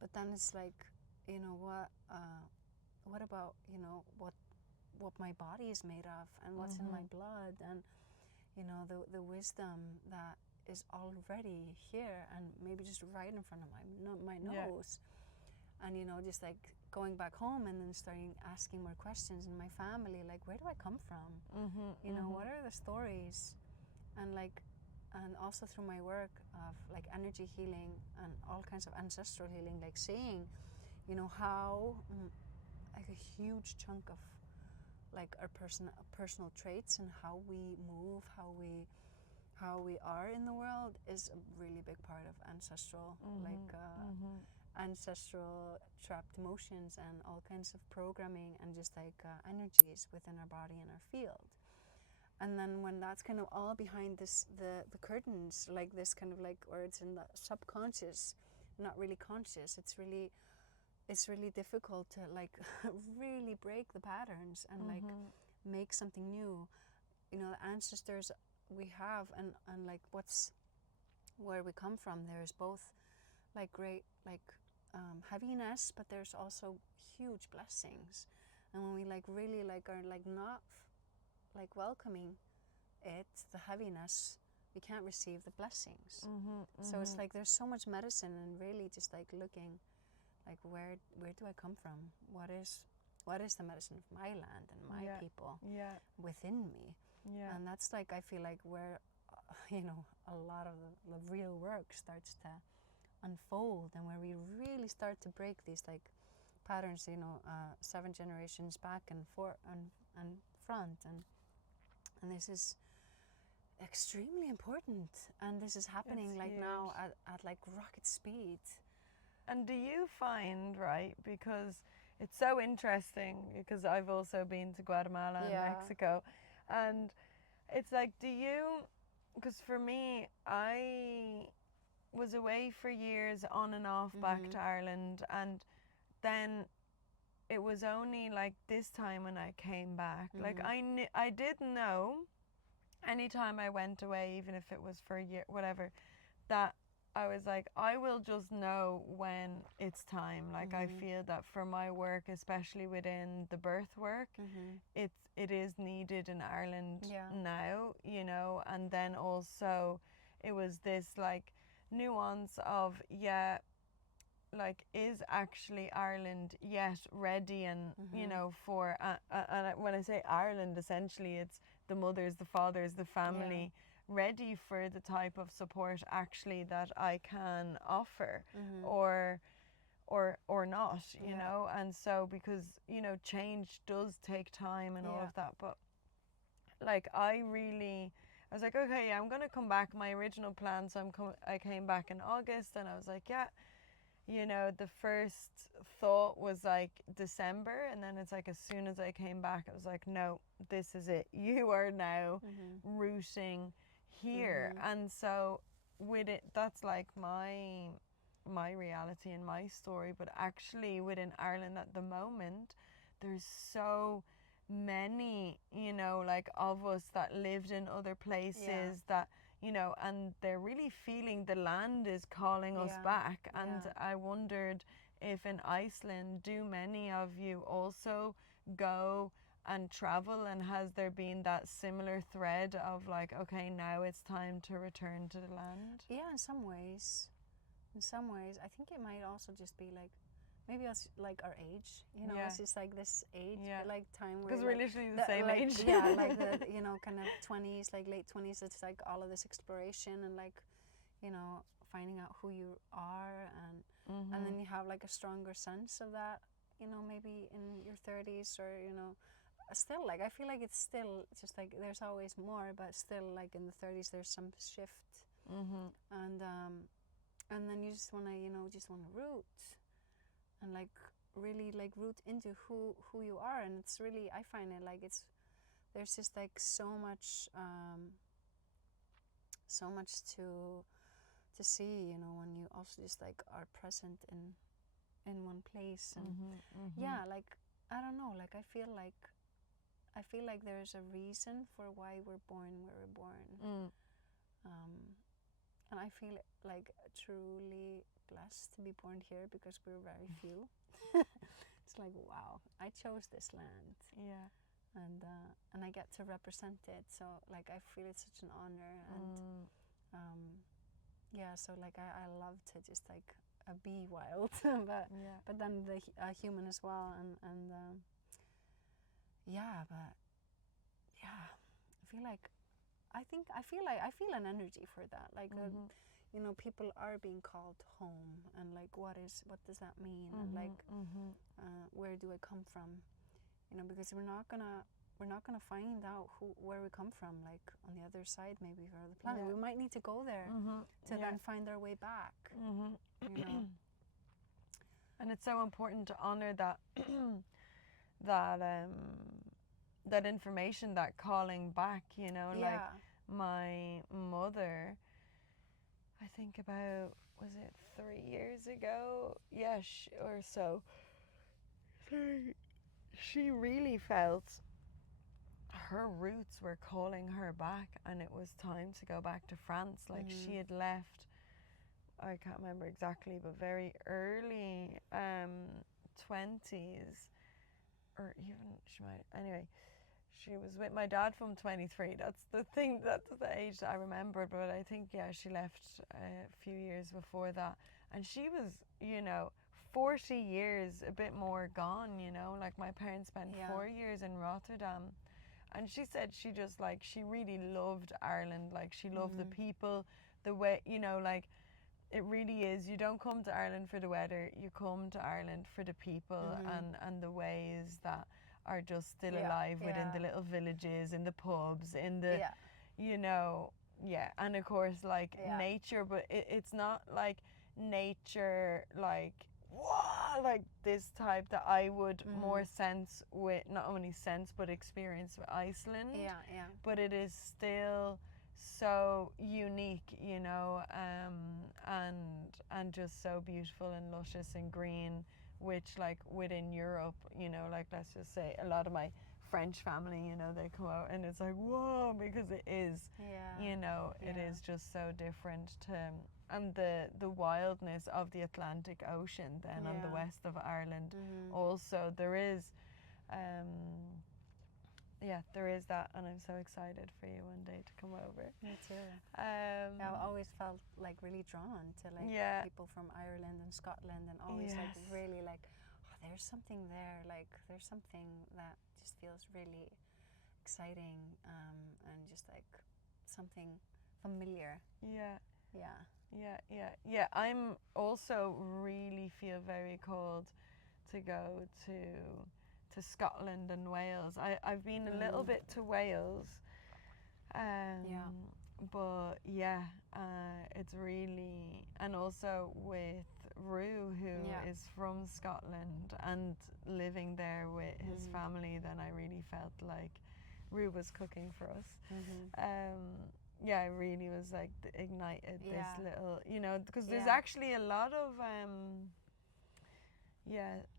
but then it's like, you know what, what about, you know, what my body is made of and what's in my blood, and you know, the wisdom that is already here and maybe just right in front of my nose. And you know, just like going back home and then starting asking more questions in my family, like, where do I come from? You know, what are the stories? And like, and also through my work of like energy healing and all kinds of ancestral healing, like seeing, you know, how like a huge chunk of like our personal traits and how we move, how we are in the world is a really big part of ancestral, ancestral trapped emotions and all kinds of programming and just like energies within our body and our field. And then when that's kind of all behind this, the curtains, like this kind of like, or it's in the subconscious, not really conscious, it's really difficult to like really break the patterns and like make something new. You know, the ancestors we have and like where we come from, there's both like great like heaviness, but there's also huge blessings. And when we like really like are like not like welcoming it, the heaviness, we can't receive the blessings. So it's like there's so much medicine and really just like looking like where do I come from? What is the medicine of my land and my people within me? And that's like, I feel like where you know, a lot of the real work starts to unfold, and where we really start to break these like patterns, you know, 7 generations back and forth and front, and this is extremely important, and this is happening like now at like rocket speed. And do you find, right, because it's so interesting, because I've also been to Guatemala and Mexico, and it's like, do you, because for me, I was away for years on and off back to Ireland, and then it was only like this time when I came back, like I did know anytime I went away, even if it was for a year, whatever, that I was like, I will just know when it's time. Like I feel that for my work, especially within the birth work, it is needed in Ireland now, you know. And then also it was this like nuance of, like, is actually Ireland yet ready and, you know, for, and when I say Ireland, essentially it's the mothers, the fathers, the family, ready for the type of support actually that I can offer, or not, you know. And so, because, you know, change does take time and all of that, but like I was like, okay, I'm gonna come back. My original plan, so I came back in August, and I was like, you know, the first thought was like December, and then it's like as soon as I came back, it was like, no, this is it. You are now rooting here. And so with it, that's like my reality and my story. But actually within Ireland at the moment, there's so many, you know, like of us that lived in other places that, you know, and they're really feeling the land is calling us back. And I wondered if in Iceland, do many of you also go and travel, and has there been that similar thread of like, okay, now it's time to return to the land? Yeah, in some ways. I think it might also just be like, maybe us like our age, you know, it's just like this age, like time where, because we're like, literally the same like, age. like the, you know, kind of 20s, like late 20s, it's like all of this exploration and like, you know, finding out who you are, and then you have like a stronger sense of that, you know, maybe in your 30s, or, you know, still like, I feel like it's still just like there's always more, but still like in the 30s there's some shift, and then you just want to, you know, root and like really like root into who you are. And it's really, I find it like there's just like so much to see, you know, when you also just like are present in one place. And like, I don't know, like I feel like there's a reason for why we're born where we're born. And I feel like truly blessed to be born here, because we're very few. it's like, wow, I chose this land. Yeah. And I get to represent it. So like I feel it's such an honor, and yeah. So like I love to just like be wild, but then the human as well, and yeah, but yeah, I feel an energy for that. Like you know, people are being called home, and like what does that mean, and like where do I come from? You know, because we're not gonna find out where we come from, like on the other side, maybe of the planet. We might need to go there to then find our way back. You know, and it's so important to honor that that information, that calling back. You know, like my mother, I think about, was it 3 years ago? Yeah, or so. She really felt her roots were calling her back, and it was time to go back to France. Like she had left, I can't remember exactly, but very early 20s, or even anyway, she was with my dad from 23. That's the thing, that's the age that I remembered. But I think, she left a few years before that, and she was, 40 years, a bit more gone, like my parents spent 4 years in Rotterdam. And she said she just like, she really loved Ireland. Like she loved the people, the way, like it really is. You don't come to Ireland for the weather, you come to Ireland for the people and the ways that are just still alive within the little villages, in the pubs, in the, and of course like nature, but it's not like nature like, wow, like this type that I would more sense with, not only sense but experience with Iceland. But it is still so unique, and just so beautiful and luscious and green, which like within Europe, like let's just say a lot of my French family, they come out and it's like, whoa, because it is, it is just so different to, and the wildness of the Atlantic Ocean then on the west of Ireland. Also there is there is that, and I'm so excited for you one day to come over. Me too. I've always felt like really drawn to like people from Ireland and Scotland, and always like really like, oh, there's something there, like there's something that just feels really exciting, and just like something familiar. I'm also really feel very called to go to Scotland and Wales. I've been a little bit to Wales, but it's really, and also with Rue, who is from Scotland and living there with his family, then I really felt like Rue was cooking for us. I really was like ignited this little, because there's actually a lot of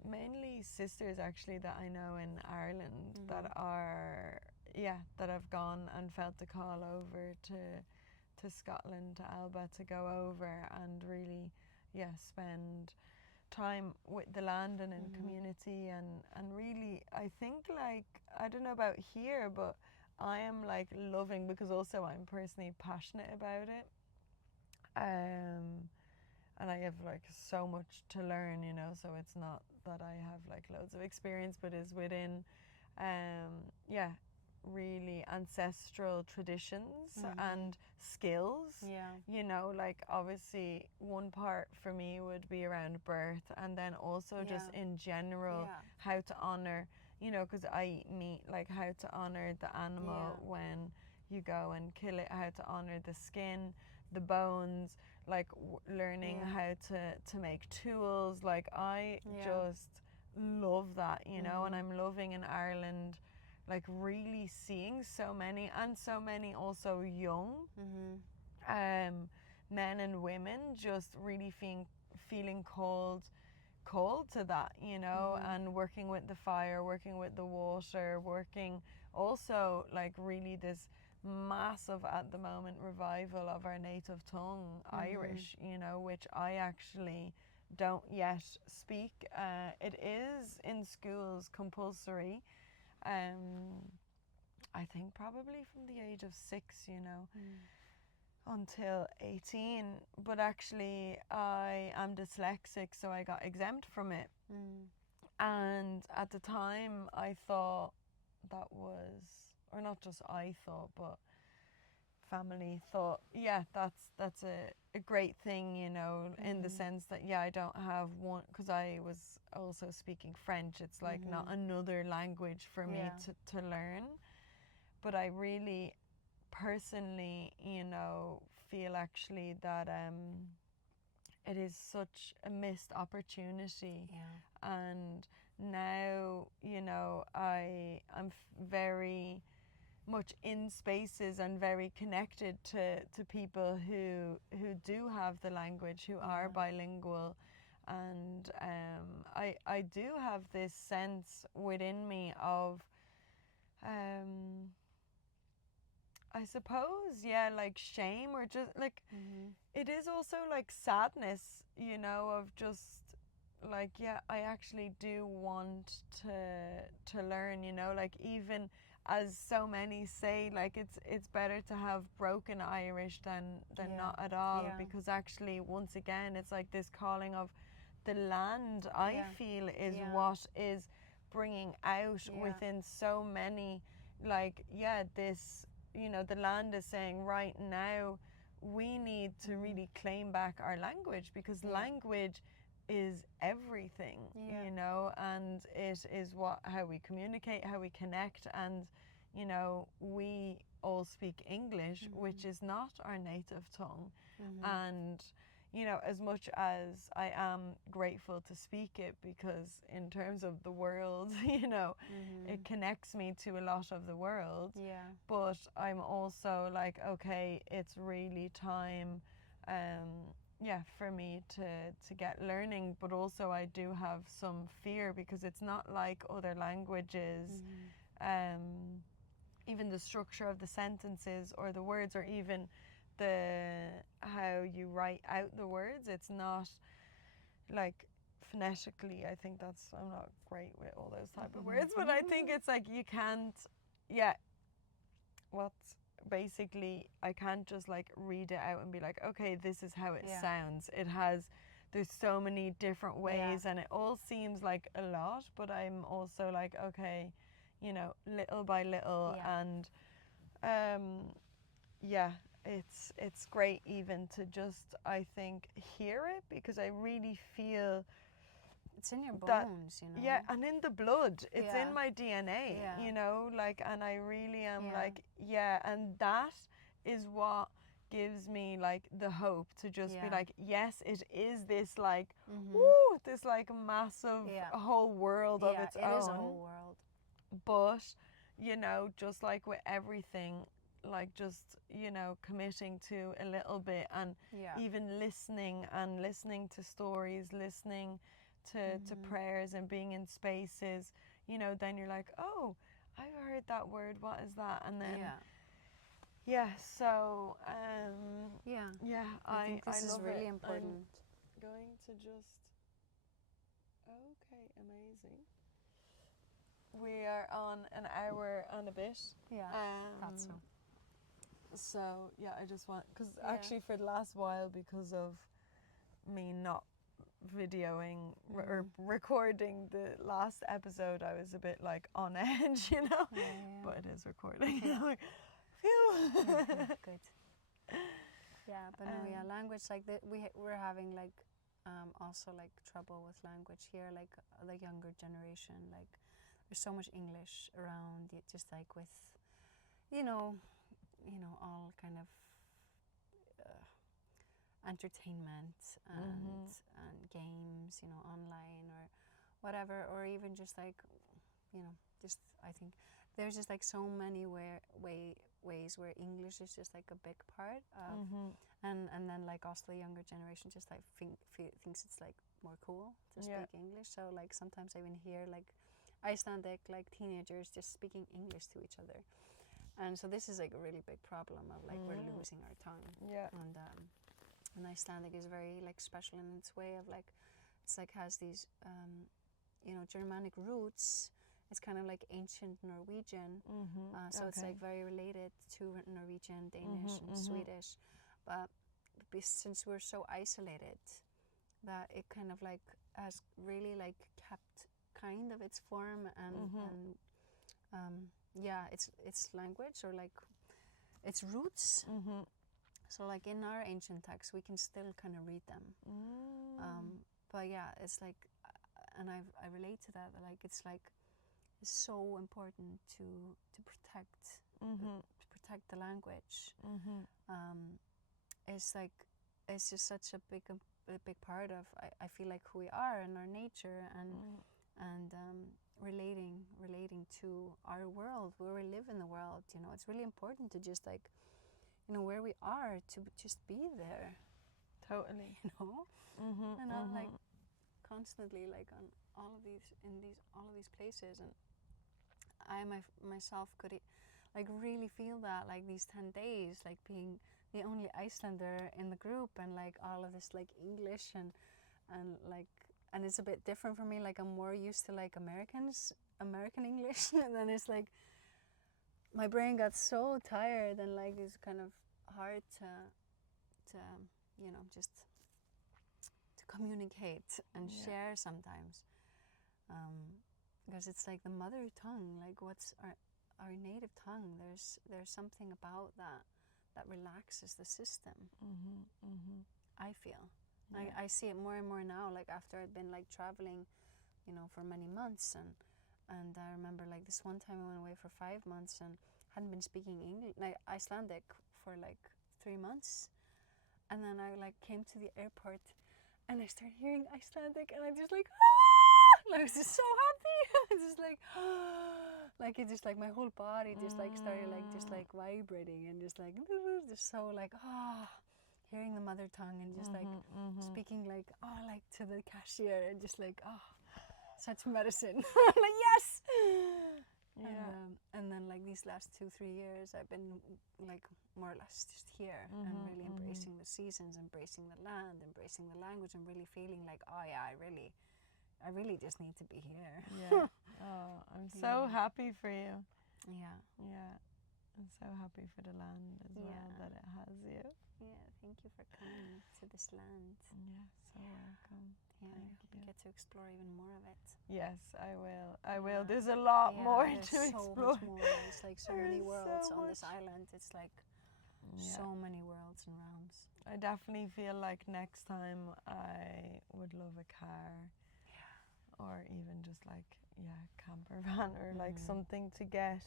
mainly sisters actually that I know in Ireland that are that have gone and felt the call over to Scotland, to Alba, to go over and really spend time with the land and in community, and really I think, like, I don't know about here, but I am like loving, because also I'm personally passionate about it, and I have like so much to learn, so it's not that I have like loads of experience, but is within really ancestral traditions and skills. Like obviously one part for me would be around birth, and then also just in general how to honor, because I meet like how to honor the animal when you go and kill it, how to honor the skin, the bones, like learning how to make tools. Like I just love that, and I'm loving in Ireland, like really seeing so many, and so many also young men and women just really feeling called to that, and working with the fire, working with the water, working also like really this massive at the moment revival of our native tongue, Irish, which I actually don't yet speak. It is in schools compulsory. I think probably from the age of 6, you know, until 18. But actually, I am dyslexic, so I got exempt from it. And at the time, I thought that was, or not just I thought, but family thought, yeah, that's a great thing, you know, in the sense that, yeah, I don't have one, because I was also speaking French. It's like not another language for me to learn. But I really personally, you know, feel actually that it is such a missed opportunity. And now, you know, I'm very much in spaces and very connected to people who do have the language, who are bilingual. And I do have this sense within me of I suppose, yeah, like shame, or just like it is also like sadness, you know, of just like, yeah, I actually do want to learn, you know, like even as so many say, like it's better to have broken Irish than not at all, because actually once again it's like this calling of the land, I feel, is what is bringing out within so many, like, this, you know, the land is saying right now we need to really claim back our language, because language is everything, you know, and it is how we communicate, how we connect. And you know, we all speak English, which is not our native tongue. And you know, as much as I am grateful to speak it, because in terms of the world, you know, it connects me to a lot of the world. But I'm also like, okay, it's really time for me to get learning. But also I do have some fear, because it's not like other languages. Even the structure of the sentences or the words, or even how you write out the words, it's not like phonetically. I think I'm not great with all those type of words, but I think it's like you can't, basically I can't just like read it out and be like, okay, this is how it sounds. There's so many different ways, and it all seems like a lot, but I'm also like, okay, you know, little by little. And it's great even to just, I think, hear it, because I really feel it's in your bones, you know. And in the blood, it's in my DNA, you know, like, and I really am like, and that is what gives me like the hope to just be like, yes, it is this like this like massive whole world of its own. It is a whole world. But you know, just like with everything, like just, you know, committing to a little bit, and even listening to stories, listening to prayers, and being in spaces, you know, then you're like, oh, I've heard that word, what is that? And then so I think this is really important. I'm going to just, okay, amazing. We are on an hour and a bit. Thought so. So I just want, because actually for the last while, because of me not videoing or recording the last episode, I was a bit like on edge, you know. But it is recording. Like, phew. Good. But no, language, like we're having like also like trouble with language here, like the younger generation. Like there's so much English around, just like with, you know, all kind of entertainment and games, you know, online or whatever, or even just like, you know, just I think there's just like so many ways where English is just like a big part of, and then like also the younger generation just like thinks it's like more cool to speak English. So like sometimes I even hear like Icelandic like teenagers just speaking English to each other. And so this is like a really big problem of like we're losing our tongue. And Icelandic is very like special in its way of like it's like has these, you know, Germanic roots. It's kind of like ancient Norwegian, so it's like very related to Norwegian, Danish, and Swedish. But since we're so isolated, that it kind of like has really like kept kind of its form and yeah, its language or like its roots. So like in our ancient texts, we can still kind of read them. But yeah, it's like, and I relate to that. Like it's like it's so important to protect the language. It's like it's just such a big part of I feel like who we are and our nature and relating to our world, where we live in the world. You know, it's really important to just like, you know, where we are, to just be there. Totally. You know, and not like constantly like on all of these places. And I myself could like really feel that like these 10 days, like being the only Icelander in the group, and like all of this like English and like, and it's a bit different for me. Like I'm more used to like American English, and then it's like my brain got so tired, and like it's kind of hard to you know, just to communicate and share sometimes, because it's like the mother tongue. Like what's our native tongue? There's something about that relaxes the system. I feel. I see it more and more now, like after I've been like traveling, you know, for many months, and I remember like this one time I went away for 5 months and hadn't been speaking English, like Icelandic, for like 3 months, and then I like came to the airport and I started hearing Icelandic, and I just like I was just so happy. Just like like it just like my whole body just like started like just like vibrating, and just like just so like hearing the mother tongue, and just like speaking like like to the cashier, and just like such medicine. Like yes. And then like these last 2-3 years I've been like more or less just here, and really embracing the seasons, embracing the land, embracing the language, and really feeling like I really just need to be here. Yeah. Oh, I'm so happy for you. Yeah. Yeah. I'm so happy for the land as well, that it has you. Yeah, thank you for coming to this land. Yeah, so welcome. Yeah, I Thank hope you. you get to explore even more of it. Yes, I will. I will. There's a lot more to so explore. Much more. It's like so many worlds on this island. It's like so many worlds and realms. I definitely feel like next time I would love a car. Or even just like, camper van, or like something to get,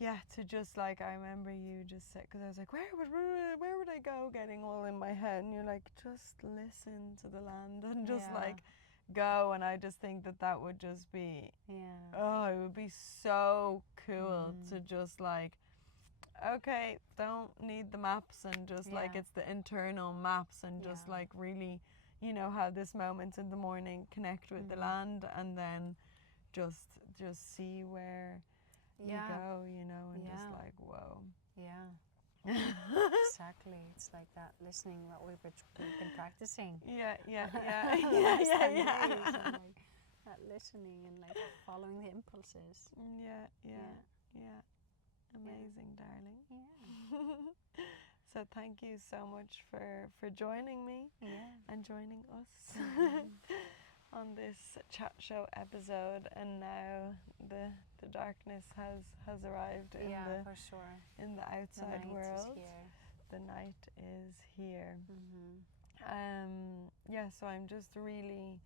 to just like, I remember you just said, because I was like, where would I go, getting all in my head, and you're like, just listen to the land and just like go. And I just think that would just be, it would be so cool to just like, okay, don't need the maps, and just like it's the internal maps, and just like really, you know, have this moment in the morning, connect with the land, and then just see where you go, you know, and just like, whoa. Yeah. Exactly. It's like that listening that we've been practicing. Yeah. Like that listening and like following the impulses. Yeah. Amazing, darling. Yeah. So thank you so much for joining me and joining us on this chat show episode. And now the darkness has arrived in for sure. in the outside the night world. Is here. The night is here. So I'm just really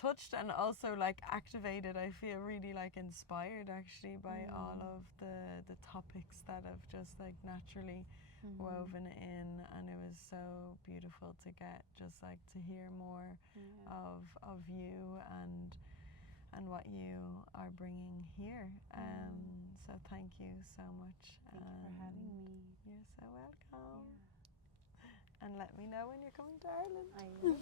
touched, and also like activated. I feel really like inspired actually by all of the topics that have just like naturally woven in, and it was so beautiful to get just like to hear more of you and what you are bringing here. So thank you so much. Thank you for having me. You're so welcome. And let me know when you're coming to Ireland. I will.